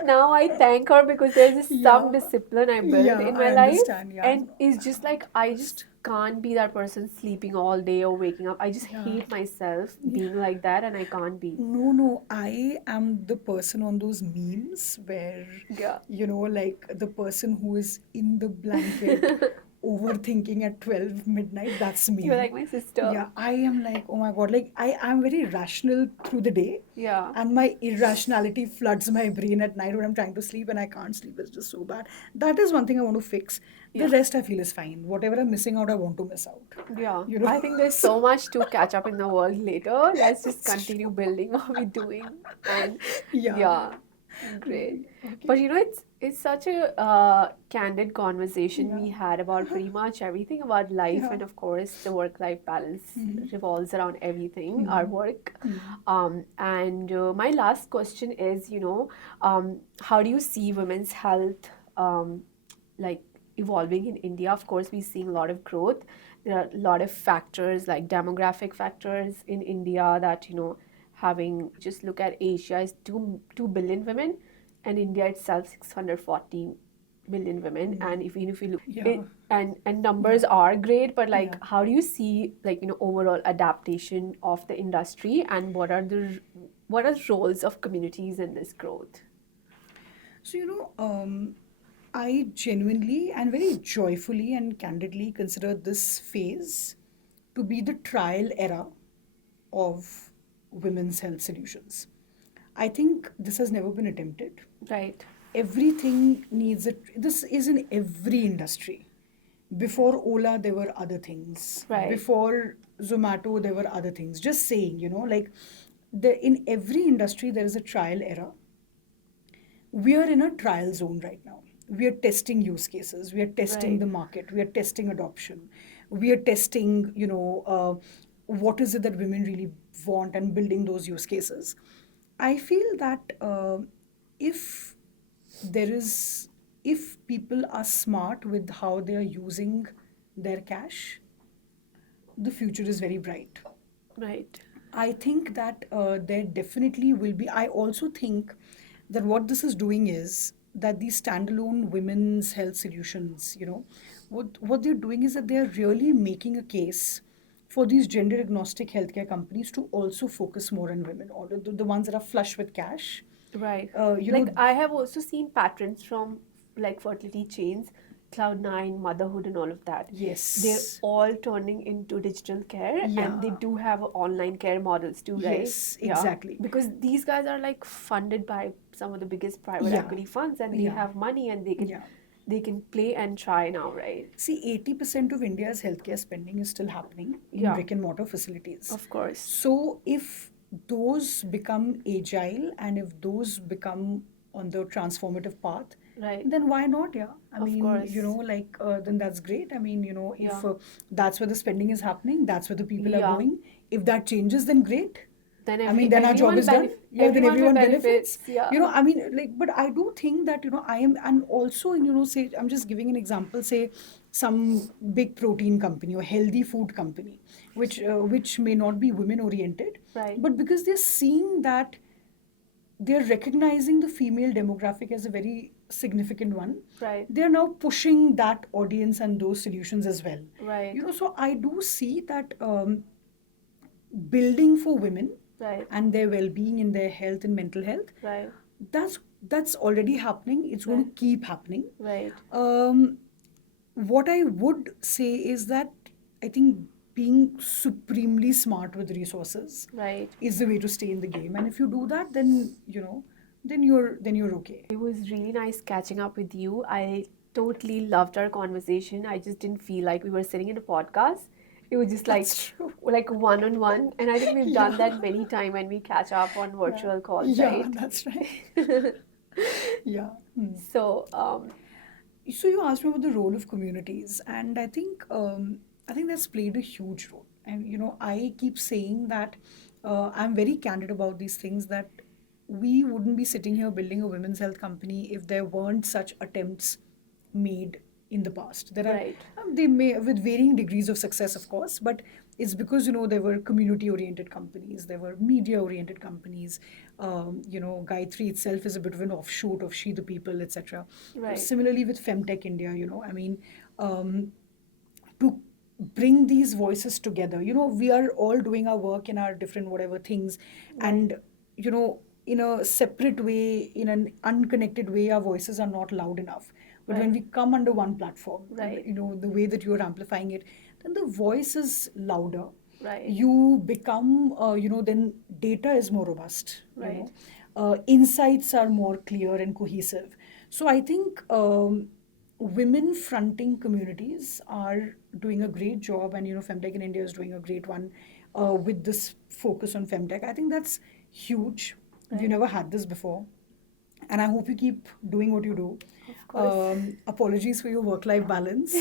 Now I thank her because there's just some Yeah, discipline I built yeah, in I my life. understand. Yeah, And it's just like I just can't be that person sleeping all day or waking up. I just yeah. hate myself being like that and I can't be. No, I am the person on those memes where, Yeah. like the person who is in the blanket overthinking at 12 midnight. That's me. You're like my sister. Yeah, I am like, oh my God, like I am very rational through the day, Yeah. and my irrationality floods my brain at night when I'm trying to sleep and I can't sleep. It's just so bad. That is one thing I want to fix. The Yeah. rest I feel is fine. Whatever I'm missing out, I want to miss out. Yeah, You know? I think there's so much to catch up in the world later. Let's just continue building what we're doing. And Yeah. yeah, great. Okay. But it's such a candid conversation we Yeah. had about pretty much everything about life, Yeah. and of course, the work-life balance revolves around everything, our work. And my last question is, how do you see women's health like evolving in India? Of course, we're seeing a lot of growth. There are a lot of factors like demographic factors in India that, having just look at Asia is 2 billion women and India itself 640 million women. And if you look Yeah. it, and numbers are great, but like Yeah. how do you see like overall adaptation of the industry and what are the roles of communities in this growth? So, I genuinely and very joyfully and candidly consider this phase to be the trial era of women's health solutions. I think this has never been attempted. Right. Everything needs it. This is in every industry. Before Ola, there were other things. Right. Before Zomato, there were other things. Just saying, like in every industry, there is a trial era. We are in a trial zone right now. We are testing use cases. We are testing Right. the market. We are testing adoption. We are testing, what is it that women really want and building those use cases. I feel that if there is, if people are smart with how they are using their cash, the future is very bright. Right. I think that there definitely will be. I also think that what this is doing is that these standalone women's health solutions, what they're doing is that they're really making a case for these gender agnostic healthcare companies to also focus more on women, or the ones that are flush with cash. Right. You Like know, I have also seen patterns from like fertility chains, Cloud9, motherhood, and all of that. They're yes, all turning into digital care, and they yeah, do have online care models too, right? yes, Yeah. exactly. Because these guys are like funded by some of the biggest private Yeah. equity funds, and they Yeah. have money, and they can Yeah. play and try now, right? See, 80% of India's healthcare spending is still happening in Yeah. brick and mortar facilities. Of course. So, if those become agile and if those become on the transformative path, Right. then why not? Yeah. I Of mean, course. then that's great. I mean, if Yeah. that's where the spending is happening, that's where the people are Yeah. going. If that changes, then great. Then I mean, then our job everyone is done. Yeah, then everyone will everyone benefits. Yeah. I mean, like, but I do think that, I am, and also, say, I'm just giving an example, say, some big protein company or healthy food company, which may not be women oriented, Right. but because they're seeing that they're recognizing the female demographic as a very significant one, Right. they're now pushing that audience and those solutions as well. Right. So I do see that building for women Right. and their well-being in their health and mental health, Right. that's already happening. It's going to keep happening. Right. um, what I would say is that I think being supremely smart with resources Right. is the way to stay in the game. And if you do that, then then you're okay. It was really nice catching up with you. I totally loved our conversation. I just didn't feel like we were sitting in a podcast. It was just That's true. like one on one, and I think we've done Yeah. that many times when we catch up on Yeah. virtual calls, Yeah, right? that's right. Yeah. Hmm. So, So you asked me about the role of communities, and I think that's played a huge role. And I keep saying that I'm very candid about these things, that we wouldn't be sitting here building a women's health company if there weren't such attempts made in the past. There are right, they may, with varying degrees of success, of course, but it's because there were community-oriented companies, there were media-oriented companies. Gytree itself is a bit of an offshoot of She the People, etc. right, Similarly with Femtech India, I mean, to bring these voices together. We are all doing our work in our different whatever things, right, and in a separate way, in an unconnected way, our voices are not loud enough. But when right, we come under one platform, right, the way that you are amplifying it, then the voice is louder. right, You become, then data is more robust. right, Insights are more clear and cohesive. So I think women fronting communities are doing a great job, and Femtech in India is doing a great one with this focus on Femtech. I think that's huge. We right. never had this before, and I hope you keep doing what you do. Of course. Apologies for your work-life balance,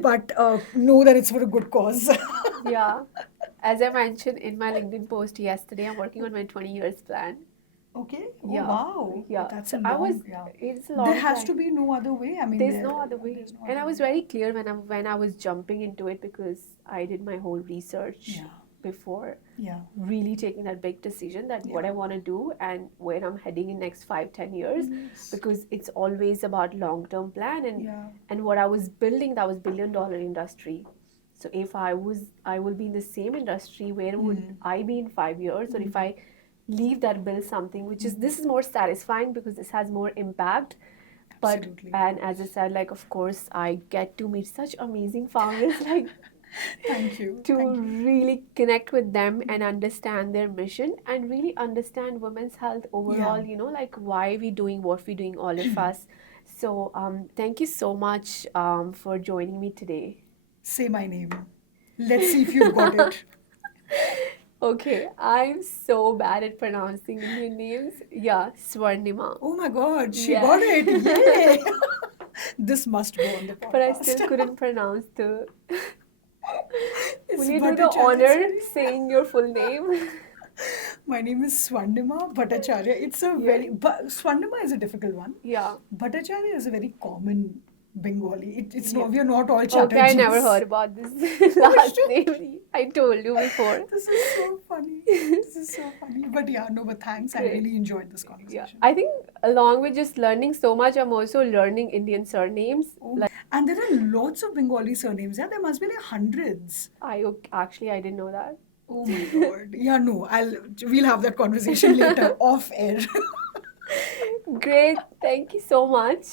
but know that it's for a good cause. Yeah. As I mentioned in my LinkedIn post yesterday, I'm working on my 20 years plan. Okay. Oh, Yeah. wow. Yeah. That's So a I was, long, yeah. it's a There long has plan. to be no other way. I mean, There's no other way. there's no And I other was way. very clear when I was jumping into it, because I did my whole research Yeah. before Yeah. really taking that big decision, that what Yeah. I want to do and where I'm heading in next 5-10 years, Yes. because it's always about long-term plan, and Yeah. what I was building, that was billion-dollar industry. So if I will be in the same industry, where would I be in 5 years? Or if I leave that, build something which is, this is more satisfying because this has more impact. But Absolutely. and as I said, like, of course I get to meet such amazing founders, like, Thank you. to Thank you. really connect with them and understand their mission and really understand women's health overall, Yeah. like why we doing what we doing, all of us. So thank you so much for joining me today. Say my name. Let's see if you've got it. Okay, I'm so bad at pronouncing Indian names. Yeah, Swarnima. Oh my God, she Yeah. got it. Yay. This must go on the podcast. But I still couldn't pronounce the. It's Will you do the Bhattacharya, honor sorry. saying your full name? My name is Swarnima Bhattacharya. It's a Yeah. Swarnima is a difficult one. Yeah. Bhattacharya is a very common Bengali. It's Yeah. not, we are not all Okay, I Chatterjees. never heard about this last name. I told you before. This is so funny. This is so funny. But yeah, no, but thanks. I Great. really enjoyed this Yeah, conversation. I think along with just learning so much, I'm also learning Indian surnames. Oh my. And there are lots of Bengali surnames. Yeah, there must be like hundreds. I didn't know that. Oh my God. Yeah, no, we'll have that conversation later off air. Great, thank you so much.